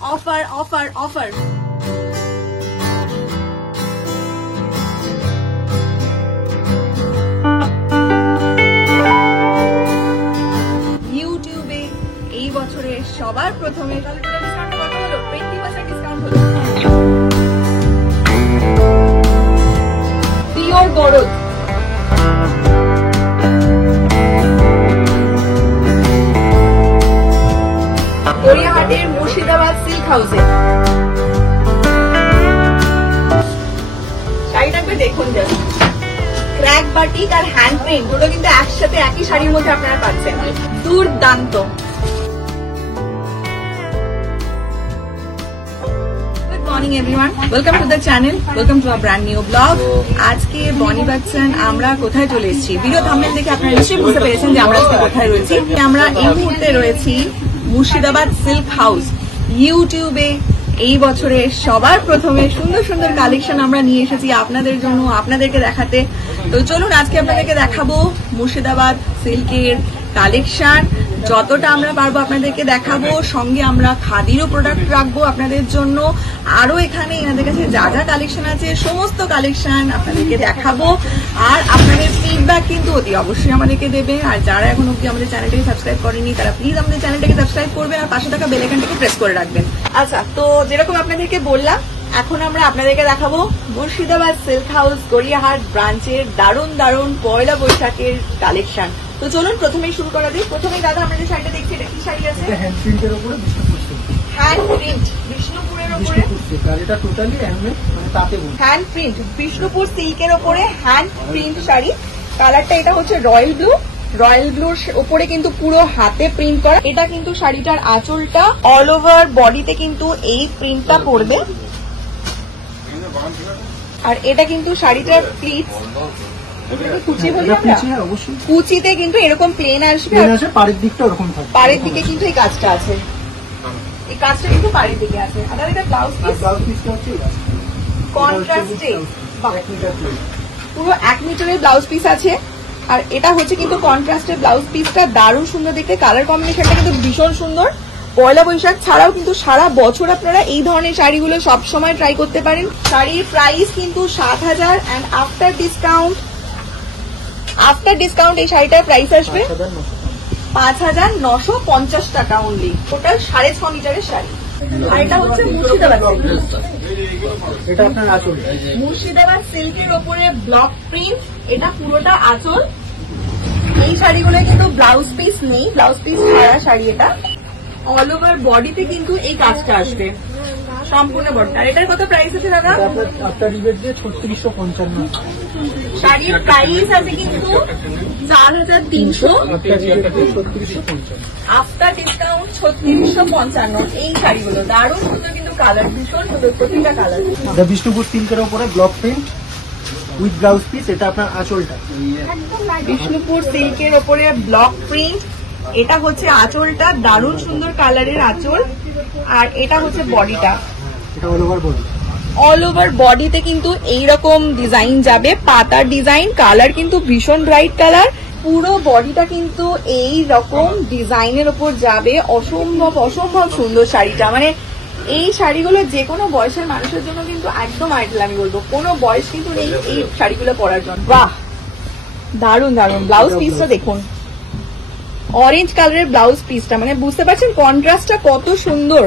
Offer, offer, offer. ইউটিউবে এই বছরে সবার প্রথমে ডিসকাউন্ট কত হলো? 20% ডিসকাউন্ট হলো। পিওর গরজ গড়িয়াহাটের মুর্শিদাবাদ সিল্ক হাউসে শাড়িটাকে দেখুন, জাস্ট ক্র্যাক বাটিক আর হ্যান্ড প্রিন্ট দুটো কিন্তু একসাথে একই শাড়ির মধ্যে আপনারা পাচ্ছেন। দুর্দান্ত। Good morning everyone, welcome to the channel, welcome to a brand new blog. আজকে বনি বাচ্চন আমরা কোথায় চলে এসেছি, ভিডিও থাম্বনেল দেখে আপনারা নিশ্চয়ই বুঝতে পেরেছেন যে আমরা আজকে কোথায় রয়েছি। আমরা এই মুহূর্তে রয়েছি মুর্শিদাবাদ সিল্ক হাউস। ইউটিউবে এই বছরে সবার প্রথমে সুন্দর সুন্দর কালেকশন আমরা নিয়ে এসেছি আপনাদের জন্য, আপনাদেরকে দেখাতে। তো চলুন আজকে আপনাদেরকে দেখাবো মুর্শিদাবাদ সিল্কের কালেকশন, যতটা আমরা পারবো আপনাদেরকে দেখাবো। সঙ্গে আমরা খাদিরও প্রোডাক্ট রাখবো আপনাদের জন্য। আরো এখানে এনাদের কাছে যা যা কালেকশন আছে সমস্ত কালেকশন আপনাদেরকে দেখাবো। আর আপনাদের ফিডব্যাক কিন্তু অতি অবশ্যই আমাদেরকে দেবেন। আর যারা এখন অব্দি আমাদের চ্যানেলটাকে সাবস্ক্রাইব করেনি তারা প্লিজ আমাদের চ্যানেলটাকে সাবস্ক্রাইব করবেন আর পাশে থাকা বেল আইকনটাকে প্রেস করে রাখবেন। আচ্ছা, তো যেরকম আপনাদেরকে বললাম, এখন আমরা আপনাদেরকে দেখাবো মুর্শিদাবাদ সিল্ক হাউস গড়িয়াহাট ব্রাঞ্চের দারুণ দারুণ পয়লা বৈশাখের কালেকশন। তো চলুন প্রথমেই শুরু করা দিই। প্রথমেই দাদা আমরা যে শাড়িটা দেখছি, এটা কি শাড়ি আছে? হ্যান্ড প্রিন্টের উপরে হ্যান্ড প্রিন্ট বিষ্ণুপুরের উপরে, এটা টোটালি হ্যান্ডমেড, মানে তাতে হ্যান্ড প্রিন্ট বিষ্ণুপুর সিল্কের উপরে হ্যান্ড প্রিন্ট শাড়ি। কালারটা এটা হচ্ছে রয়্যাল ব্লু। রয়্যাল ব্লুর উপরে কিন্তু পুরো হাতে প্রিন্ট করা। এটা কিন্তু শাড়িটার আঁচলটা, অল ওভার বডিতে কিন্তু এই প্রিন্টটা পড়বে। আর এটা কিন্তু শাড়িটার প্লিটস, কুচি বলি আমরা, কুচিতে কিন্তু এরকম প্লেন আসবে, পাড়ের দিকটা ওরকম থাকবে। পাড়ের দিকে কিন্তু এই কাজটা আছে, এই কাজটা কিন্তু পাড়ের দিকে আছে। আর এটা ব্লাউজ পিসটা হচ্ছে কন্ট্রাস্টে পুরো 1 মিটারের ব্লাউজ পিস আছে। আর এটা হচ্ছে কিন্তু কন্ট্রাস্টের ব্লাউজ পিসটা, দারুণ সুন্দর দেখতে। কালার কম্বিনেশনটা কিন্তু ভীষণ সুন্দর। পয়লা বৈশাখ ছাড়াও কিন্তু সারা বছর আপনারা এই ধরনের শাড়িগুলো সবসময় ট্রাই করতে পারেন। শাড়ির প্রাইস কিন্তু 7,000 অ্যান্ড আফটার ডিসকাউন্ট এই শাড়িটার প্রাইস আসবে 5,950 টাকা অনলি। টোটাল 6.5 মিটারের শাড়ি। আর এটা হচ্ছে মুর্শিদাবাদ, এটা আপনার আঁচল, মুর্শিদাবাদ সিল্কের ওপরে ব্লক প্রিন্ট, এটা পুরোটা আঁচল। এই শাড়িগুলো কিন্তু ব্লাউজ পিস নেই, ব্লাউজ পিস ছাড়া শাড়ি। এটা অল ওভার বডিতে কিন্তু এই কাজটা আসবে সম্পূর্ণ বডি। আর এটার কত প্রাইস আছে দাদা? আপনার রিবেট দিয়ে 3655। শাড়ির প্রাইস আছে কিন্তু 4,300, আফটার ডিসকাউন্ট 3655। এই শাড়িগুলো দারুণ সুন্দর কিন্তু, কালার ভীষণ সুন্দর, প্রতিটা কালার। বিষ্ণুপুর সিল্কের উপরে block print with blouse piece, এটা আপনার আঁচলটা। বিষ্ণুপুর সিল্কের ওপরে ব্লক প্রিন্ট, এটা হচ্ছে আঁচলটা, দারুণ সুন্দর কালারের আঁচল। আর এটা হচ্ছে বডিটা, এটা all over body. All over বডিতে কিন্তু এইরকম ডিজাইন যাবে, পাতার ডিজাইন। কালার কিন্তু ভীষণ ব্রাইট কালার। পুরো বডিটা কিন্তু এই রকম ডিজাইনের উপর যাবে। অসম্ভব অসম্ভব সুন্দর শাড়িটা। মানে এই শাড়িগুলো যে কোনো বয়সের মানুষের জন্য কিন্তু একদম আইডল। আমি বলবো কোনো বয়স কিন্তু নেই এই শাড়িগুলো পরার জন্য। বাহ, দারুণ দারুণ। ব্লাউজ পিসটা দেখুন, অরেঞ্জ কালারের ব্লাউজ পিসটা, মানে বুঝতে পারছেন কন্ট্রাস্টটা কত সুন্দর,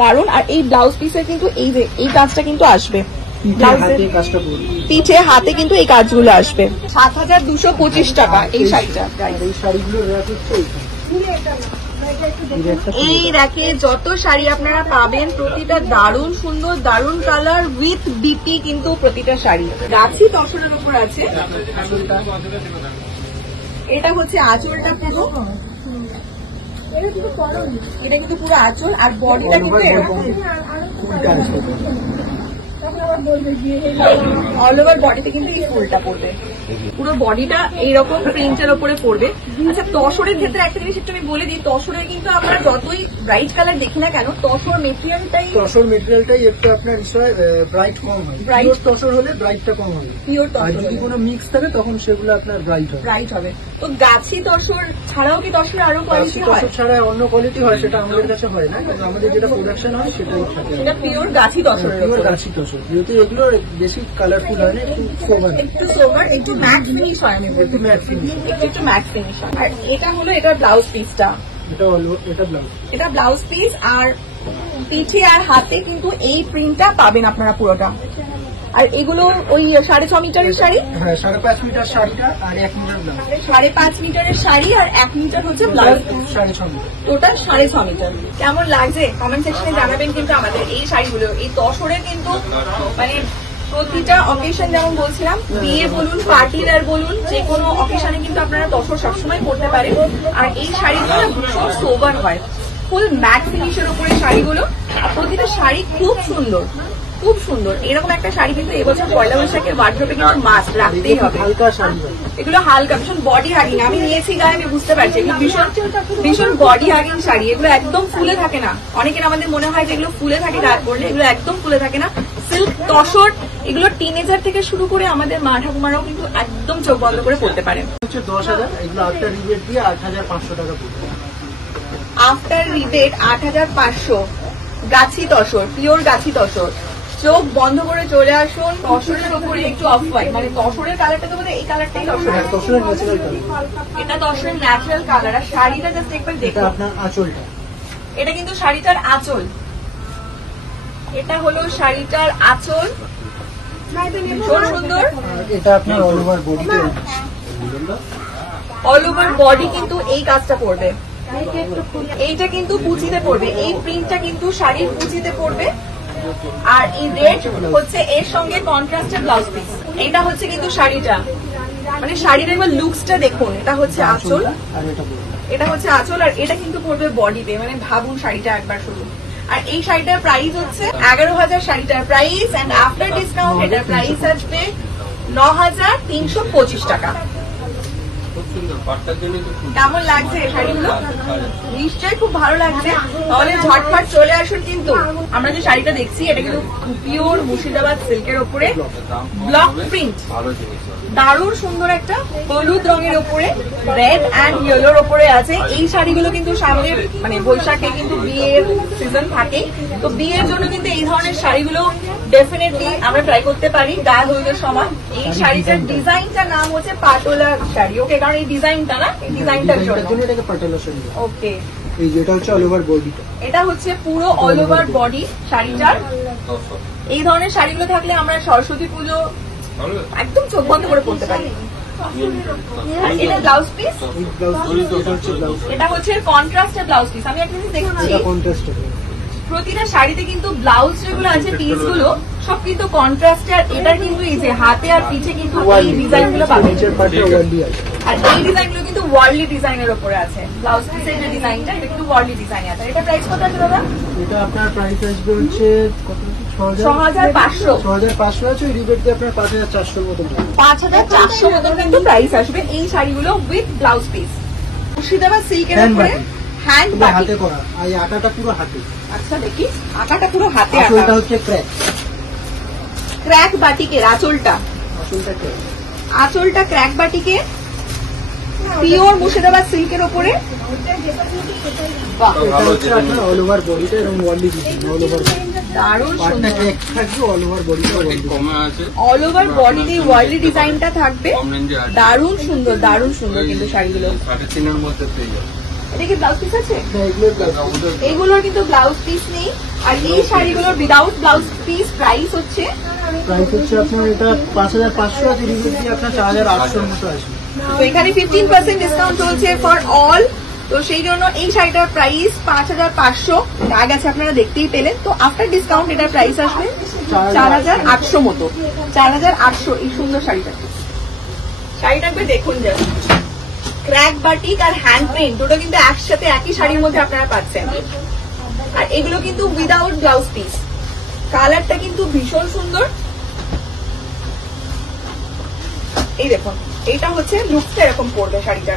দারুণ। আর এই ব্লাউজ পিসের কিন্তু এই যে এই কাজটা কিন্তু আসবে, পিঠে হাতে কিন্তু এই কাজগুলো আসবে। 7,225 টাকা এই শাড়িটা। এই র্যাকে যত শাড়ি আপনারা পাবেন প্রতিটা দারুণ সুন্দর, দারুণ কালার উইথ বিপি কিন্তু প্রতিটা শাড়ি। গাছি তসরের উপর আছে। এটা হচ্ছে আঁচলটা পুরো, এটা কিন্তু পুরো আঁচল। আর বডিটা কিন্তু অল ওভার বডিতে কিন্তু এই ফুলটা পড়বে, পুরো বডিটা এইরকম প্রিন্টের ওপরে পড়বে। আচ্ছা, তসরের ক্ষেত্রে একটা জিনিস একটু আমি বলে দিই, তসরের কিন্তু আমরা যতই ব্রাইট কালার দেখি না কেন, তসর মেটেরিয়ালটাই একটু আপনার ব্রাইট কম হয়। ব্রাইট তসর হলে ব্রাইটটা কম হবে, পিওর তসর। যদি কোনো মিক্স থাকে তখন সেগুলো আপনার ব্রাইট হবে। তো গাছি তসর ছাড়াও কি তসর আরো কোয়ালিটি হয়? ছাড়া অন্য কোয়ালিটি হয়, সেটা আমাদের কাছে হয় না, কারণ আমাদের যেটা প্রোডাকশন হয় সেটাই থাকে। এটা পিওর গাছি তসর, পিওর গাছি তসর, যেহেতু এগুলো বেশি কালারফুল হয় না, একটু সোভার, একটু সোভার, একটু ম্যাট ফিনিশ হয়। আমি বলতে একটু ম্যাট ফিনিশ, একটু ম্যাট ফিনিশ হয়। আর এটা হলো এটার ব্লাউজ পিসটা, এটা ব্লাউজ, এটা ব্লাউজ পিস। আর পিঠে আর হাতে কিন্তু এই প্রিন্টটা পাবেন আপনারা পুরোটা। আর এগুলো ওই 6.5 মিটারের শাড়ি, হ্যাঁ 5.5 মিটার শাড়িটা আর 1 মিটার ব্লাউজ, 5.5 মিটারের শাড়ি আর 1 মিটার হচ্ছে ব্লাউজ, 6.5 মিটার, টোটাল 6.5 মিটার। কেমন লাগছে কমেন্ট সেকশনে জানাবেন কিন্তু আমাদের এই শাড়িগুলো। এই তসরের কিন্তু মানে প্রতিটা অকেশন, যেমন বলছিলাম বিয়ে বলুন, পার্টি ওয়্যার বলুন, যে কোনো অকেশনে কিন্তু আপনারা তসর সবসময় পরতে পারেন। আর এই শাড়িগুলো ভীষণ সোবার হয়, ফুল ম্যাট ফিনিশের উপরে শাড়িগুলো। আর প্রতিটা শাড়ি খুব সুন্দর, খুব সুন্দর। এরকম একটা শাড়ি কিন্তু এবছর পয়লা বৈশাখের ওয়ার্ড্রোবে কিন্তু মাস্ট রাখতেই হবে। হালকা শাড়ি, এগুলো হালকা, ভীষণ বডি হাগিং। আমি নিয়েছি গায়ে, আমি বুঝতে পারছি এগুলো ভীষণ ভীষণ বডি হাগিং শাড়ি। এগুলো একদম ফুলে থাকে না। অনেকের আমাদের মনে হয় যে এগুলো ফুলে থাকে গায়ে পরলে, এগুলো একদম ফুলে থাকে না। সিল্ক তসর এগুলো টিনেজার থেকে শুরু করে আমাদের মা ঠাকুমারাও কিন্তু একদম চোখ বন্ধ করে পড়তে পারেন। হচ্ছে 10,000, এগুলো আফটার রিবেট দিয়ে 8,500 টাকা পড়বে। আফটার রিবেট 8,500, গাছি তসর, পিওর গাছি তসর। চোখ বন্ধ করে চলে আসুন। তসরের উপরে একটু অফ হোয়াইট, মানে তসরের কালারটা তো বোধহয় এই কালারটাই তসর। তসরের ন্যাচারাল কালার, এটা তসরের ন্যাচারাল কালার। আর শাড়িটা জাস্ট একবার এটা দেখুন, আপনার আঁচলটা, এটা কিন্তু শাড়িটার আঁচল। এটা হলো শাড়িটার আঁচল, ভীষণ সুন্দর। আর এটা আপনার অল ওভার বডিতে, অল ওভার বডি কিন্তু এই কাজটা পড়বে। এইটা কিন্তু কুচিতে পড়বে, এই প্রিন্টটা কিন্তু শাড়ির কুচিতে পড়বে। আর এই রেড হচ্ছে এর সঙ্গে কন্ট্রাস্টের ব্লাউজ পিস। এটা হচ্ছে কিন্তু শাড়িটা, মানে শাড়ির এবার লুকসটা দেখুন। এটা হচ্ছে আঁচল, আর এটা বডি, এটা হচ্ছে আঁচল। আর এটা কিন্তু পড়বে বডিতে, মানে ভাবুন শাড়িটা একবার শুধু। আর এই শাড়িটার প্রাইস হচ্ছে 11,000 শাড়িটার প্রাইস। এন্ড আফটার ডিসকাউন্ট এটার প্রাইস আসবে 9,325 টাকা। কেমন লাগছে এই শাড়িগুলো? নিশ্চয়ই খুব ভালো লাগছে। তাহলে ঝটফট চলে আসুন। কিন্তু আমরা যে শাড়িটা দেখছি এটা কিন্তু পিওর মুর্শিদাবাদ সিল্কের ওপরে ব্লক প্রিন্ট, দারুণ সুন্দর একটা হলুদ রঙের ওপরে রেড অ্যান্ড ইয়েলোর ওপরে আছে। এই শাড়িগুলো কিন্তু সামনে মানে বৈশাখে কিন্তু বিয়ের সিজন থাকে, তো বিয়ের জন্য কিন্তু এই ধরনের শাড়িগুলো ডেফিনেটলি আমরা ট্রাই করতে পারি গায়ে হলুদের সময়। এই শাড়িটার ডিজাইনটার নাম হচ্ছে পাটোলা শাড়ি, ওকে? কারণ এই ডিজাইনটা না, এই ডিজাইনটার জন্য এটাকে পাটোলা শাড়ি, ওকে। এই যেটা হচ্ছে অল ওভার বডিটা, এটা হচ্ছে পুরো অল ওভার বডি শাড়িটার। এই ধরনের শাড়িগুলো থাকলে আমরা সরস্বতী পুজো একদম চোখ বন্ধ করে পড়তে পারি। আর এটা ব্লাউজ পিস, এই ব্লাউজ, এটা হচ্ছে ব্লাউজ, এটা হচ্ছে কন্ট্রাস্টের ব্লাউজ পিস। আমি একটা জিনিস দেখছি, এটা কন্ট্রাস্টে, প্রতিটা শাড়িতে কিন্তু ব্লাউজ যেগুলো আছে পিসগুলো সব কিন্তু কন্ট্রাস্টে। আর এটার কিন্তু এই যে হাতে আর পিছে কিন্তু এই ডিজাইনগুলো পাবেন। নিচের পার্টে ওয়ার্লি আছে, আর এই ডিজাইনগুলো কিন্তু ওয়ার্লি ডিজাইনের উপরে আছে। ব্লাউজ পিসের যে ডিজাইনটা এটা কিন্তু ওয়ার্লি ডিজাইন আছে। এটা প্রাইস কত আছে দাদা? এটা আপনার প্রাইস আসবে হচ্ছে কত, 6,500। 6,500 আছে, রিবেট দিয়ে আপনার 5,400 মতো, 5,400 মতন কিন্তু প্রাইস আসবে এই শাড়িগুলো উইথ ব্লাউজ পিস। মুর্শিদাবাদ সিল্কের উপরে হ্যান্ড হাতে বাটিক। করা। আর এই আটাটা পুরো হাতে, আচ্ছা দেখি, আঁকাটা পুরো হাতে আঁকা। আসলটা হচ্ছে ক্র্যাক, ক্র্যাক বাটিকের আঁচলটা, আসলটা ক্র্যাক, আঁচলটা ক্র্যাক বাটিকে পিওর মুর্শিদাবাদ সিল্কের ওপরে। বাহ, এটা হচ্ছে আপনার অল ওভার বডিটা এবং ওয়ার্লি ডিজাইন, অল ওভার দারুণ পার্টটা সুন্দর। ক্র্যাক থাকবে, অল ওভার বডিটা ওয়ার্লি, অল ওভার বডিতে ওয়ার্লি ডিজাইনটা থাকবে। দারুণ সুন্দর, দারুণ সুন্দর কিন্তু শাড়িগুলো। 3.5 মধ্যে পেয়ে যাবে। এটা কি ব্লাউজ পিস আছে? এগুলোর ব্লাউজ, এইগুলোর কিন্তু ব্লাউজ পিস নেই। আর এই শাড়িগুলোর উইদাউট ব্লাউজ পিস প্রাইস হচ্ছে, প্রাইস হচ্ছে আপনার এটা 5,500 আছে, রিবেট দিয়ে আপনার 4,800 মতো আসবে। তো এখানে 15% ডিসকাউন্ট চলছে ফর অল। তো সেই জন্য এই শাড়িটার প্রাইস 5,500 ট্যাগ আছে, আপনারা দেখতেই পেলেন। তো আফটার ডিসকাউন্ট এটার প্রাইস আসবে 4,800 মতো, 4,800। এই সুন্দর শাড়িটা, শাড়িটা একবার দেখুন। যাবে ক্র্যাক বাটিক আর হ্যান্ড প্রিন্ট দুটো কিন্তু একসাথে একই শাড়ির মধ্যে আপনারা পাচ্ছেন। আর এগুলো কিন্তু উইদাউট ব্লাউজ পিস। কালারটা কিন্তু ভীষণ সুন্দর। এই দেখুন, এটা হচ্ছে লুকসটা এরকম পড়বে শাড়িটা।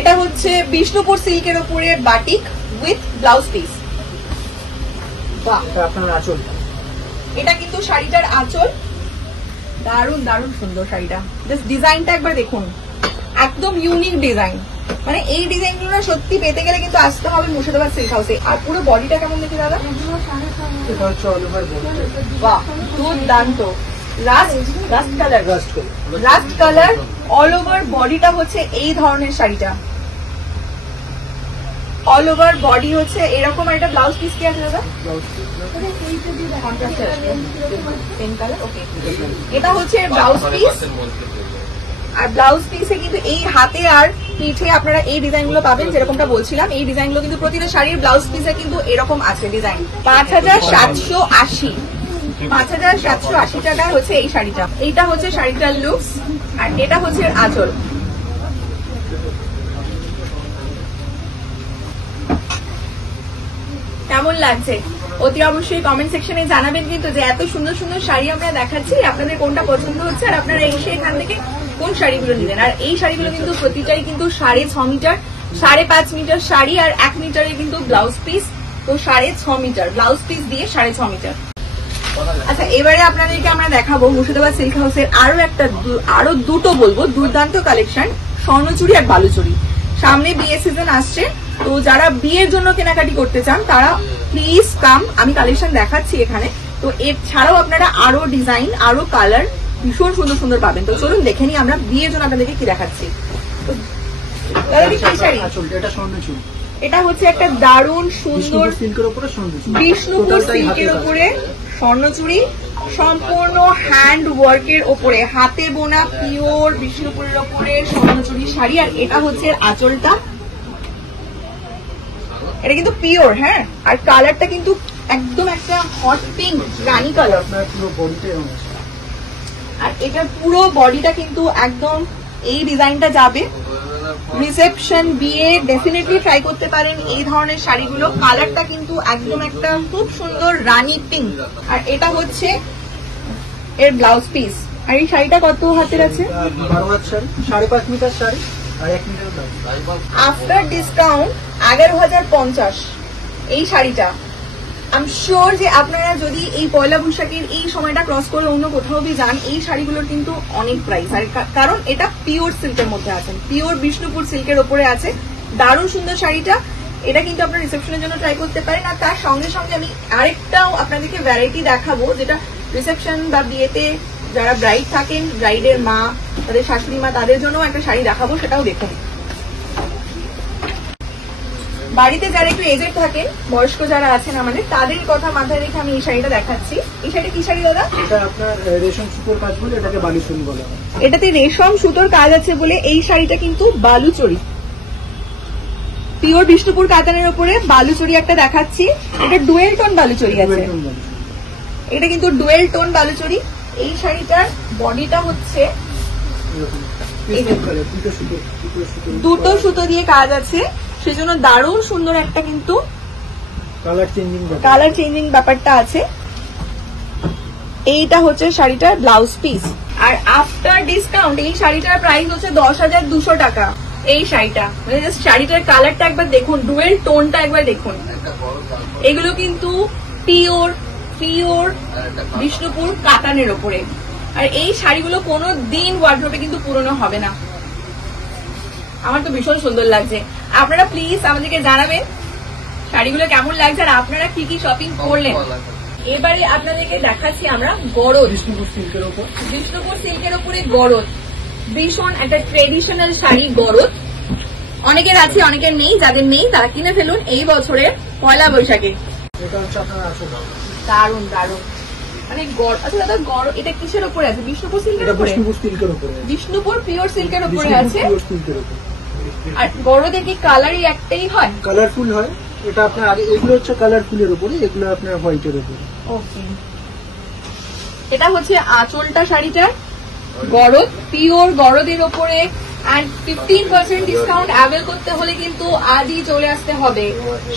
এটা হচ্ছে বিষ্ণুপুর সিল্কের উপরে বাটিক উইথ ব্লাউজ পিস। বাহ, এটা আপনার আঁচলটা, এটা কিন্তু শাড়িটার আঁচল। দারুণ দারুণ সুন্দর শাড়িটা, জাস্ট ডিজাইনটা একবার দেখুন। একদম ইউনিক ডিজাইন, মানে এই ডিজাইন গুলো সত্যি পেতে গেলে কিন্তু আসতে হবে মুর্শিদাবাদ সিল্ক হাউসে। আর পুরো বডিটা কেমন দেখি দাদা? এটা হচ্ছে অল ওভার বডি। বাহ, দুর্দান্ত। রাস্ট কালার অল ওভার বডিটা হচ্ছে এই ধরনের শাড়িটা, অল ওভার বডি হচ্ছে এরকম। একটা ব্লাউজ পিস কি আছে দাদা? এটা হচ্ছে ব্লাউজ পিস, আর ব্লাউজ পিসে কিন্তু এই হাতে আর পিঠে আপনারা এই ডিজাইন গুলো পাবেন, যেরকমটা বলছিলাম। এই ডিজাইন গুলো কিন্তু প্রতিটা শাড়ির ব্লাউজ পিসে কিন্তু এরকম আছে ডিজাইন। 5780, 5780 টাকা হচ্ছে এই শাড়িটা। এইটা হচ্ছে শাড়িটার লুকস, আর এটা হচ্ছে আঁচল। কেমন লাগছে অতি অবশ্যই কমেন্ট সেকশনে জানাবেন কিন্তু, যে এত সুন্দর সুন্দর শাড়ি আমরা দেখাচ্ছি, আপনাদের কোনটা পছন্দ হচ্ছে আর আপনারা এসে এখান থেকে কোন শাড়িগুলো নিলেন। আর এই শাড়িগুলো কিন্তু প্রতিটাই কিন্তু 6.5 মিটার, 5.5 মিটার শাড়ি, আর 1 মিটারে কিন্তু ব্লাউজ পিস, তো 6.5 মিটার ব্লাউজ পিস দিয়ে 6.5 মিটার। আচ্ছা, এবারে আপনাদেরকে আমরা দেখাবো মুর্শিদাবাদ সিল্ক হাউসের আরো দুটো বলবো দুর্দান্ত কালেকশন, স্বর্ণচুড়ি আর বালুচুড়ি। সামনে বিয়ে সিজন আসছে, তো যারা বিয়ের জন্য কেনাকাটি করতে চান তারা প্লিজ কাম। আমি কালেকশন দেখাচ্ছি এখানে, তো এছাড়াও আপনারা আরো ডিজাইন, আরো কালার ভীষণ সুন্দর সুন্দর পাবেন। তো চলুন দেখে নিই আমরা বিয়ের জন্য আপনাদেরকে কি দেখাচ্ছি। এটা স্বর্ণচুড়ি, এটা হচ্ছে একটা দারুণ সুন্দর সিল্কের উপরে স্বর্ণচুড়ি, বিষ্ণুপুর সিল্কের উপরে স্বর্ণচুড়ি, সম্পূর্ণ হ্যান্ড ওয়ার্কের ওপরে, হাতে বোনা পিওর বিষ্ণুপুরের ওপরে স্বর্ণচুড়ি শাড়ি। আর এটা হচ্ছে আঁচলটা, এটা কিন্তু পিওর। হ্যাঁ, আর কালারটা কিন্তু একদম একটা হট পিঙ্ক রানী কালার, পুরো বডিতে এরকম আছে। আর এটার পুরো বডিটা কিন্তু একদম এই ডিজাইনটা যাবে। রিসেপশন, বিয়ে ডেফিনেটলি ট্রাই করতে পারেন এই ধরনের শাড়িগুলো। কালারটা কিন্তু একদম একটা খুব সুন্দর রানী পিঙ্ক। আর এটা হচ্ছে এর ব্লাউজ পিস। আর এই শাড়িটা কত হাতের আছে? 12 হাত শাড়ি, 5.5 মিটার শাড়ি, আর 1 মিটার ব্লাউজ। আফটার ডিসকাউন্ট 11,050 এই শাড়িটা। আই এম শিওর যে আপনারা যদি এই পয়লা বৈশাখের এই সময়টা ক্রস করে অন্য কোথাও বি যান, এই শাড়িগুলোর কিন্তু অনেক প্রাইস। আর কারণ এটা পিওর সিল্কের মধ্যে আছে, পিওর বিষ্ণুপুর সিল্কের ওপরে আছে। দারুণ সুন্দর শাড়িটা, এটা কিন্তু আপনার রিসেপশনের জন্য ট্রাই করতে পারেন। আর তার সঙ্গে সঙ্গে আমি আরেকটাও আপনাদেরকে ভ্যারাইটি দেখাবো, যেটা রিসেপশন বা বিয়েতে যারা ব্রাইড থাকেন, ব্রাইডের মা, তাদের শাশুড়ি মা, তাদের জন্য একটা শাড়ি দেখাবো, সেটাও দেখুন। বাড়িতে যারা একটু এজেড থাকেন, বয়স্ক যারা আছেন আমাদের, তাদের কথা মাথায় রেখে আমি এই শাড়িটা দেখাচ্ছি। এই শাড়িটা কি শাড়ি দাদা? এটা আপনার রেশম সুতোর কাজ বলে এটাকে বালুচুড়ি বলা হয়। এটাতে রেশম সুতোর কাজ আছে বলে এই শাড়িটা কিন্তু বালুচুড়ি, পিওর বিষ্ণুপুর কাতানের উপরে বালুচুড়ি একটা দেখাচ্ছি। এটা ডুয়েল টোন বালুচুড়ি আছে, এটা কিন্তু ডুয়েল টোন বালুচুড়ি। এই শাড়িটার বডিটা হচ্ছে দুটো সুতো দিয়ে কাজ আছে, সেজন্য দারুণ সুন্দর একটা কিন্তু কালার চেঞ্জিং ব্যাপারটা আছে। এইটা হচ্ছে শাড়িটার ব্লাউজ পিস। আর আফটার ডিসকাউন্ট এই শাড়িটার প্রাইস হচ্ছে 10,200 টাকা। এই শাড়িটা মানে জাস্ট শাড়িটার কালারটা একবার দেখুন, ডুয়েল টোনটা একবার দেখুন। এগুলো কিন্তু পিওর পিওর বিষ্ণুপুর কাতানের ওপরে। আর এই শাড়িগুলো কোনো দিন ওয়ার্ড্রোবে কিন্তু পুরনো হবে না। আমার তো ভীষণ সুন্দর লাগছে। আপনারা প্লিজ আমাদেরকে জানাবেন শাড়িগুলো কেমন লাগছে আর আপনারা কি কি শপিং করলেন। এবারে আপনাদেরকে দেখাচ্ছি আমরা গরদ, বিষ্ণুপুর সিল্কের উপর, বিষ্ণুপুর সিল্কের উপরে গরদ, ভীষণ একটা ট্রেডিশনাল শাড়ি গরদ। অনেকের আছে, অনেকের নেই। যাদের নেই তারা কিনে ফেলুন এই বছরের পয়লা বৈশাখে। এটা হচ্ছে আপনার আসল দারুন দারুন, মানে আচ্ছা দাদা গরদ এটা কিসের উপরে আছে? বিষ্ণুপুর সিল্কের উপরে, বিষ্ণুপুর সিল্কের উপরে, বিষ্ণুপুর পিওর সিল্কের উপরে আছে। সিল্কের উপর। আর গরদের কি কালারই একটাই হয়? কালারফুল হয়। এটা আপনার আগে এগুলো হচ্ছে কালারফুলের উপরে, এগুলো আপনার হোয়াইটের উপরে। ওকে, এটা হচ্ছে আঁচলটা শাড়িটার, গরদ পিওর গরদের ওপরে। এন্ড 15% ডিসকাউন্ট অ্যাভেল করতে হলে কিন্তু আজই চলে আসতে হবে।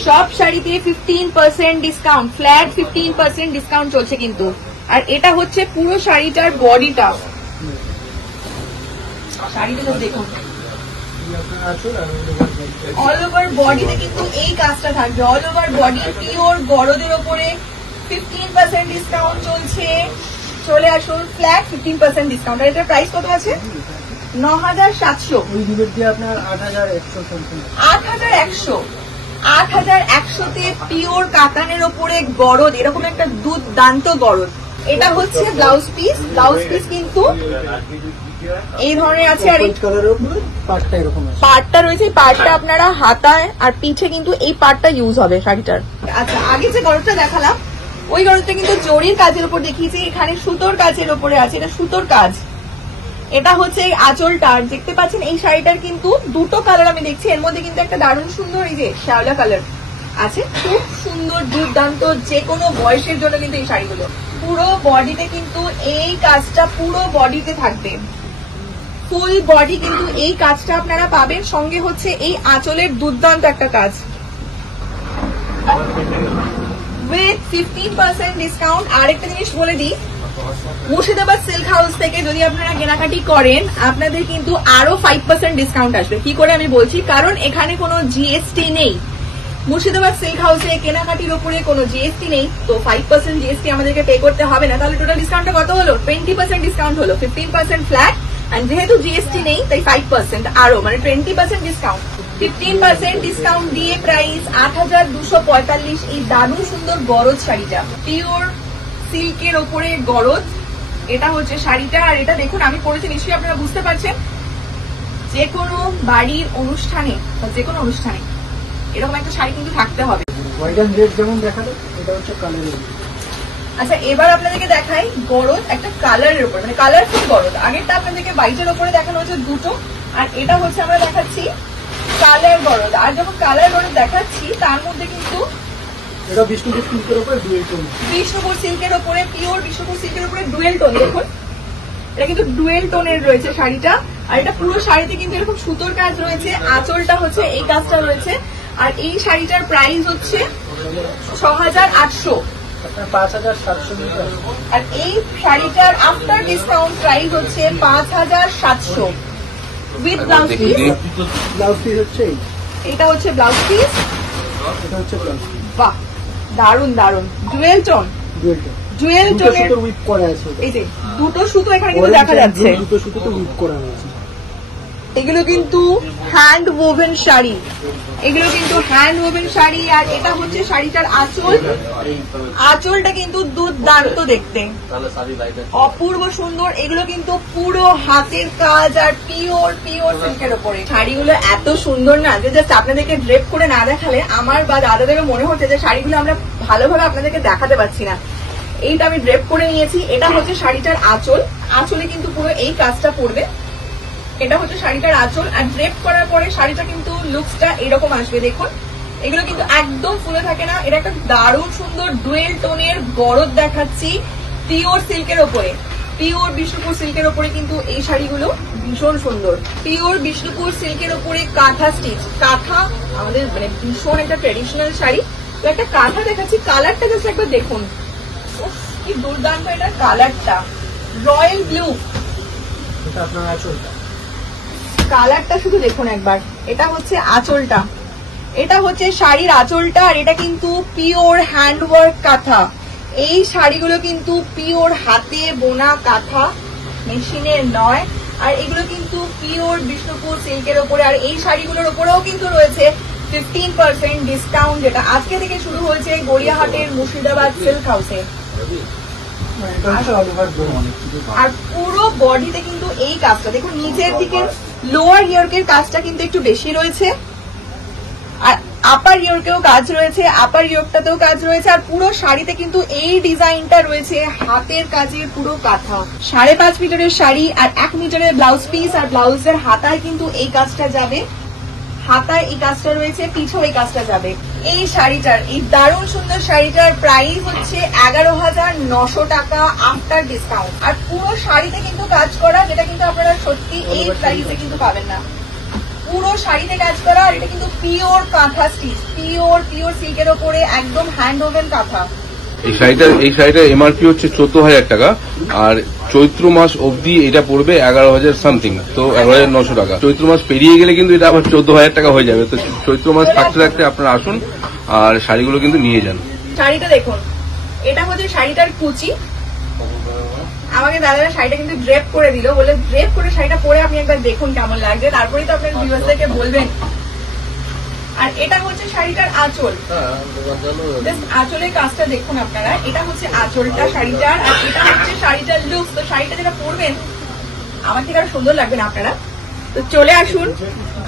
সব শাড়িতে 15% ডিসকাউন্ট, ফ্ল্যাট 15% ডিসকাউন্ট চলছে কিন্তু। আর এটা হচ্ছে পুরো শাড়িটার বডিটা, শাড়িটা তো দেখুন অল ওভার বডিতে কিন্তু এই কাজটা থাকবে। অল ওভার বডি পিওর গরদের ওপরে 15% ডিসকাউন্ট চলছে। চলে আসুন, ফ্ল্যাট 15% ডিসকাউন্ট। আর এটার প্রাইস কত আছে? 9,700। ওই রিবেট দিয়ে আপনার 8,100 সামথিং। 8,100তে পিওর কাতানের ওপরে গরদ, এরকম একটা দুর্দান্ত গরদ। এটা হচ্ছে ব্লাউজ পিস। ব্লাউজ পিস কিন্তু এই ধরনের আছে, আর হোয়াইট কালারের উপরে পাটটা এরকম আছে। পার্টটা রয়েছে, এই পার্টটা আপনারা হাতায় আর পিঠে কিন্তু এই পার্টটা ইউজ হবে শাড়িটার। আচ্ছা, আগে যে গরদটা দেখালাম ওই গরদটা কিন্তু জরির কাজের উপর দেখিয়েছি, এখানে সুতোর কাজের উপরে আছে, এটা সুতোর কাজ। এটা হচ্ছে এই আঁচলটা, দেখতে পাচ্ছেন এই শাড়িটার কিন্তু দুটো কালার আমি দেখছি, এর মধ্যে কিন্তু একটা দারুণ সুন্দর এই যে শ্যাওলা কালার আছে, খুব সুন্দর দুর্দান্ত, যে কোনো বয়সের জন্য কিন্তু এই শাড়িগুলো। পুরো বডিতে কিন্তু এই কাজটা পুরো বডিতে থাকবে, ফুল বডি কিন্তু এই কাজটা আপনারা পাবেন। সঙ্গে হচ্ছে এই আঁচলের দুর্দান্ত একটা কাজ উইথ 15% ডিসকাউন্ট। আরেকটা জিনিস বলে দিই, মুর্শিদাবাদ সিল্ক হাউস থেকে যদি আপনারা কেনাকাটি করেন আপনাদের কিন্তু আরো 5% ডিসকাউন্ট আসবে। কি করে আমি বলছি, কারণ এখানে কোনো জিএসটি নেই। মুর্শিদাবাদ সিল্ক হাউসে কেনাকাটির উপরে কোনো জিএসটি নেই, তো 5% জিএসটি আমাদেরকে পে করতে হবে না। তাহলে টোটাল ডিসকাউন্টটা কত হলো? 20% ডিসকাউন্ট হলো, 15% ফ্ল্যাট, আর যেহেতু জিএসটি নেই তাই 5% আরো, মানে 20% ডিসকাউন্ট। 15% ডিসকাউন্ট দিয়ে প্রাইস 8,245। এই দারুণ সুন্দর গরজ শাড়িটা, পিওর সিল্কের ওপরে গরজ, এটা হচ্ছে শাড়িটা। আর এটা দেখুন আমি পরেছি, নিশ্চয়ই আপনারা বুঝতে পারছেন, যে কোনো বাড়ির অনুষ্ঠানে বা যে কোনো অনুষ্ঠানে এরকম একটা শাড়ি কিন্তু থাকতে হবে। হোয়াইট এন্ড রেড যেমন দেখালো, এটা হচ্ছে কালারের। আচ্ছা, এবার আপনাদেরকে দেখাই গরজ একটা কালারের উপর, মানে কালারফুল গরজ। আগেরটা আপনাদেরকে হোয়াইটের উপরে দেখানো হচ্ছে দুটো, আর এটা হচ্ছে আমরা দেখাচ্ছি কালার গরজ। আর যখন কালার গরজ দেখাচ্ছি তার মধ্যে কিন্তু এটা বিষ্ণুপুর সিল্কের উপরে ডুয়েল টোন। বিষ্ণুপুর সিল্কের উপরে, পিওর বিষ্ণুপুর সিল্কের উপরে ডুয়েল টোন। দেখুন এটা কিন্তু ডুয়েল টোনের রয়েছে শাড়িটা, আর এটা পুরো শাড়িতে কিন্তু এরকম সুতোর কাজ রয়েছে, আঁচলটা হচ্ছে এই কাজটা রয়েছে। আর এই শাড়িটার প্রাইস হচ্ছে 6,800, আপনার 5,700 মিটার। আর এই শাড়িটার আফটার ডিসকাউন্ট প্রাইস হচ্ছে 5,700 with blouse piece. Blouse piece হচ্ছে এই। এটা হচ্ছে ব্লাউজ পিস। এটা হচ্ছে ব্লাউজ পিস। বাহ, দারুন দারুন, dual tone. Dual tone. Dual দুটো টোনের সুতো উইপ করা আছে। এই যে দুটো সুতো এখানে কিন্তু দেখা যাচ্ছে, দুটো সুতোতে উইপ করা হয়েছে। এগুলো কিন্তু হ্যান্ড ওভেন শাড়ি, এগুলো কিন্তু হ্যান্ড ওভেন শাড়ি। আর এটা হচ্ছে শাড়িটার আঁচল, আঁচলটা কিন্তু দুর্দান্ত দেখতে, অপূর্ব সুন্দর। এগুলো কিন্তু পুরো হাতের কাজ আর পিওর পিওর সিল্কের উপরে। শাড়িগুলো এত সুন্দর না যে জাস্ট আপনাদেরকে ড্রেপ করে না দেখালে আমার বা দাদাদেরও মনে হচ্ছে যে শাড়িগুলো আমরা ভালোভাবে আপনাদেরকে দেখাতে পারছি না। এইটা আমি ড্রেপ করে নিয়েছি। এটা হচ্ছে শাড়িটার আঁচল, আঁচলে কিন্তু পুরো এই কাজটা পড়বে। এটা হচ্ছে শাড়িটার আঁচল, আর ড্রেপ করার পরে শাড়িটা কিন্তু লুকসটা এরকম আসবে। দেখুন এগুলো কিন্তু একদম ফুলে থাকে না, এটা একটা দারুণ সুন্দর ডুয়েল টোনের গরদ দেখাচ্ছি পিওর সিল্কের ওপরে, পিওর বিষ্ণুপুর সিল্কের ওপরে কিন্তু এই শাড়িগুলো ভীষণ সুন্দর। পিওর বিষ্ণুপুর সিল্কের ওপরে কাঁথা স্টিচ, কাঁথা আমাদের মানে ভীষণ একটা ট্রেডিশনাল শাড়ি। তো একটা কাঁথা দেখাচ্ছি, কালারটা জাস্ট একবার দেখুন, কি দুর্দান্ত এটা কালারটা, রয়্যাল ব্লু। এটা আপনার আঁচলটা, কালারটা শুধু দেখুন একবার। এটা হচ্ছে আঁচলটা, এটা হচ্ছে শাড়ির আঁচলটা, আর এটা কিন্তু পিওর হ্যান্ডওয়ার্ক কাঁথা। এই শাড়িগুলো কিন্তু পিওর হাতে বোনা কাঁথা, মেশিনের নয়। আর এগুলো কিন্তু পিওর বিষ্ণুপুর সিল্কের ওপরে। আর এই শাড়িগুলোর ওপরেও কিন্তু রয়েছে 15% ডিসকাউন্ট, যেটা আজকে থেকে শুরু হয়েছে গড়িয়াহাটের মুর্শিদাবাদ সিল্ক হাউসে। এটা হচ্ছে অল ওভার ব্লাউজ। আর পুরো বডিতে কিন্তু এই কাজটা দেখুন, নিচের দিকে লোয়ার ইয়র্কের কাজটা কিন্তু একটু বেশি রয়েছে, আর আপার ইয়র্কেও কাজ রয়েছে, আপার ইয়র্কটাতেও কাজ রয়েছে। আর পুরো শাড়িতে কিন্তু এই ডিজাইনটা রয়েছে হাতের কাজের পুরো কাঁথা। 5.5 মিটারের শাড়ি আর 1 মিটারের ব্লাউজ পিস, আর ব্লাউজের হাতায় কিন্তু এই কাজটা যাবে, হাতায় এই কাজটা রয়েছে, পিছেও এই কাজটা যাবে। এই শাড়িটার, এই দারুণ সুন্দর শাড়িটার প্রাইস হচ্ছে 11,900 টাকা আফটার ডিসকাউন্ট। আর পুরো শাড়িতে কিন্তু কাজ করা, যেটা কিন্তু আপনারা সত্যি এই প্রাইসে কিন্তু পাবেন না। পুরো শাড়িতে কাজ করা, আর এটা কিন্তু পিওর কাঁথা স্টিচ, পিওর পিওর সিল্কের ওপরে একদম হ্যান্ড ওভেন কাঁথা। এই শাড়িটার এমআরপি হচ্ছে 14,000 টাকা, আর চৈত্র মাস অবধি এটা পড়বে 11,000 সামথিং, তো 11,900 টাকা। চৈত্র মাস পেরিয়ে গেলে কিন্তু এটা আবার 14,000 টাকা হয়ে যাবে। তো চৈত্র মাস থাকতে থাকতে আপনারা আসুন আর শাড়িগুলো কিন্তু নিয়ে যান। শাড়িটা দেখুন, এটা হচ্ছে শাড়িটার কুচি, আমাকে দাদারা শাড়িটা কিন্তু ড্রেপ করে দিল, বলে ড্রেপ করে শাড়িটা পরে আপনি একবার দেখুন কেমন লাগছে, তারপরেই তো আপনার ভিউয়ার্সদেরকে বলবেন। আর এটা হচ্ছে শাড়িটার আঁচল, আঁচলের কাজটা দেখুন আপনারা, এটা হচ্ছে আঁচলটা শাড়িটার, আর এটা হচ্ছে শাড়িটার লুক। তো শাড়িটা যেটা পরবেন আমার থেকে আরো সুন্দর লাগবে না আপনারা, তো চলে আসুন।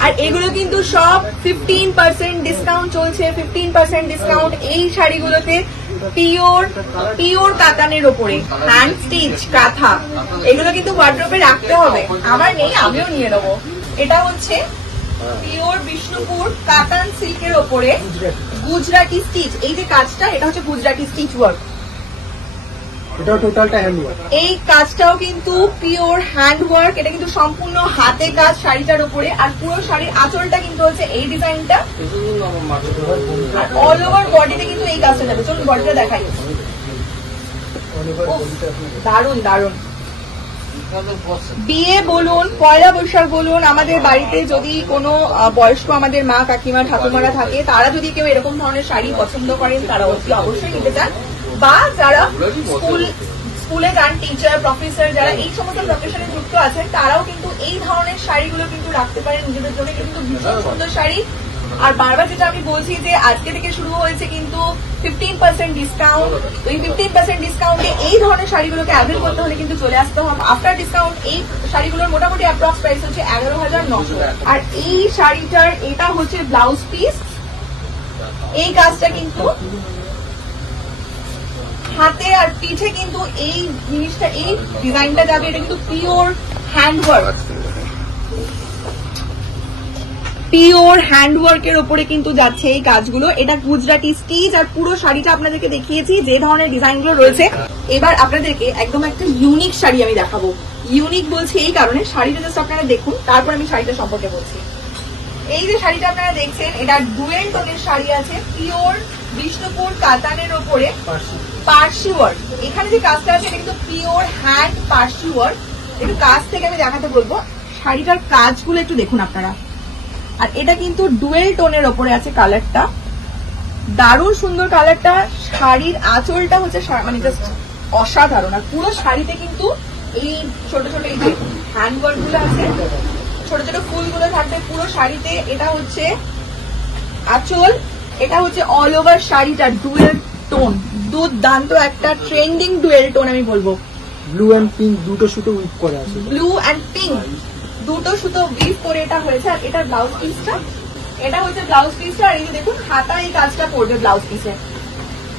আর এগুলো কিন্তু সব 15% ডিসকাউন্ট চলছে, 15% ডিসকাউন্ট এই শাড়িগুলোতে। পিওর কাতানের ওপরে হ্যান্ড স্টিচ কাঁথা, এগুলো কিন্তু ওয়ার্ড্রোবে রাখতে হবে, আমার নেই আমিও নিয়ে নেবো। এটা হচ্ছে পিওর বিষ্ণুপুর কাতান সিল্কের ওপরে গুজরাটি স্টিচ, এই যে কাজটা এটা হচ্ছে গুজরাটি স্টিচ ওয়ার্ক, এটা টোটালটা হ্যান্ড ওয়ার্ক। এই কাজটাও কিন্তু পিওর হ্যান্ড ওয়ার্ক, এটা কিন্তু সম্পূর্ণ হাতে কাজ শাড়িটার উপরে। আর পুরো শাড়ির আঁচলটা কিন্তু হচ্ছে এই ডিজাইনটা, আর অল ওভার বডিতে কিন্তু এই কাজটা যাবে। চলুন বডিটা দেখাই। দারুন দারুন। বিয়ে বলুন, পয়লা বৈশাখ বলুন, আমাদের বাড়িতে যদি কোনো বয়স্ক আমাদের মা কাকিমা ঠাকুমারা থাকে, তারা যদি কেউ এরকম ধরনের শাড়ি পছন্দ করেন তারা অতি অবশ্যই নিতে চান। বা যারা স্কুলে যান, টিচার প্রফেসর যারা এই সমস্ত প্রফেশনে যুক্ত আছেন, তারাও কিন্তু এই ধরনের শাড়িগুলো কিন্তু রাখতে পারেন নিজেদের জন্য, কিন্তু ভীষণ সুন্দর শাড়ি। আর বারবার যেটা আমি বলছি যে আজকে থেকে শুরু হয়েছে কিন্তু 15% ডিসকাউন্ট, তো এই 15% ডিসকাউন্টে এই ধরনের শাড়িগুলোকে অ্যাভেল করতে হলে কিন্তু চলে আসতে হবে। আফটার ডিসকাউন্ট এই শাড়িগুলোর মোটামুটি অ্যাপ্রক্স প্রাইস হচ্ছে 11,900। আর এই শাড়িটার এটা হচ্ছে ব্লাউজ পিস, এই কাজটা কিন্তু হাতে আর পিঠে কিন্তু এই জিনিসটা, এই ডিজাইনটা যাবে, এটা কিন্তু পিওর হ্যান্ডওয়ার্ক, পিওর হ্যান্ডওয়ার্কের ওপরে কিন্তু যাচ্ছে এই কাজগুলো। এটা গুজরাটি স্টিচ, আর পুরো শাড়িটা আপনাদেরকে দেখিয়েছি যে ধরনের ডিজাইনগুলো রয়েছে। এবার আপনাদেরকে একদম একটা ইউনিক শাড়ি আমি দেখাবো। ইউনিক বলছি এই কারণে, শাড়িটা জাস্ট আপনারা দেখুন, তারপর আমি শাড়িটা সম্পর্কে বলছি। এই যে শাড়িটা আপনারা দেখছেন, এটা ডুয়েল টোনের শাড়ি আছে, পিওর বিষ্ণুপুর কাতানের ওপরে পার্সি ওয়ার্ক। এখানে যে কাজটা আছে এটা কিন্তু পিওর হ্যান্ড পার্সি ওয়ার্ক। একটু কাজ থেকে আমি দেখাতে বলবো, শাড়িটার কাজগুলো একটু দেখুন আপনারা। আর এটা কিন্তু ডুয়েল টোনের ওপরে আছে কালারটা, দারুণ সুন্দর কালারটা। শাড়ির আঁচলটা হচ্ছে মানে জাস্ট অসাধারণ। আর পুরো শাড়িতে কিন্তু এই ছোট ছোট এই যে হ্যান্ডওয়ার্ক গুলো আছে, ছোট ছোট ফুলগুলো থাকবে পুরো শাড়িতে। এটা হচ্ছে আঁচল, এটা হচ্ছে অল ওভার শাড়িটা ডুয়েল টোন, দুর্দান্ত একটা ট্রেন্ডিং ডুয়েল টোন আমি বলবো। ব্লু এন্ড পিঙ্ক দুটো সুতো উইভ করে আছে, ব্লু এন্ড পিঙ্ক দুটো সুতো উইভ করে এটা হয়েছে। আর এটার ব্লাউজ পিসটা, এটা হচ্ছে ব্লাউজ পিসটা। আর এই যে দেখুন হাতা এই কাজটা পড়বে ব্লাউজ পিসে,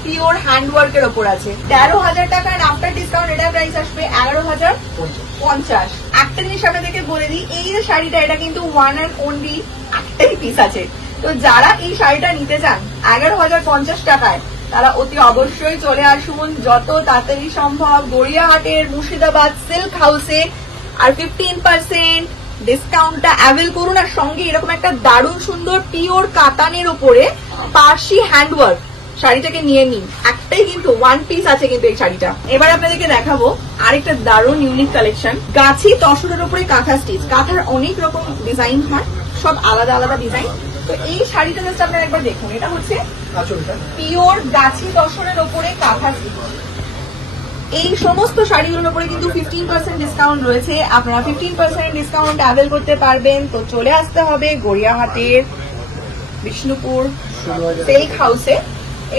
পিওর হ্যান্ডওয়ার্কের ওপর আছে। 13,000 টাকা, আর আফটার ডিসকাউন্ট এটার প্রাইস আসবে 11,050। একটা জিনিস আপনাদেরকে বলে দিই, এই যে শাড়িটা এটা কিন্তু ওয়ান অ্যান্ড অনলি একটাই পিস আছে। তো যারা এই শাড়িটা নিতে চান 11,050 টাকায়, তারা অতি অবশ্যই চলে আসুন যত তাড়াতাড়ি সম্ভব গড়িয়াহাটের মুর্শিদাবাদ সিল্ক হাউসে। আর 15% ডিসকাউন্টটা অ্যাভেল করুন। আর সঙ্গে এরকম একটা দারুণ সুন্দর পিওর কাতানের উপরে পার্সি হ্যান্ডওয়ার্ক শাড়িটাকে নিয়ে নিন। একটাই কিন্তু ওয়ান পিস আছে কিন্তু এই শাড়িটা। এবার আপনাদেরকে দেখাবো আরেকটা দারুণ ইউনিক কালেকশন, গাছি তসরের উপরে কাঁথা স্টিচ। কাঁথার অনেক রকম ডিজাইন হয়, সব আলাদা আলাদা ডিজাইন। তো এই শাড়িটা জাস্ট আপনারা একবার দেখুন, এটা হচ্ছে পিওর গাছি তসরের উপরে কাঁথা স্টিচ। এই সমস্ত শাড়িগুলোর উপরে কিন্তু 15% ডিসকাউন্ট রয়েছে, আপনারা 15% ডিসকাউন্ট অ্যাভেল করতে পারবেন। তো চলে আসতে হবে গড়িয়াহাটের বিষ্ণুপুর সিল্ক হাউসে।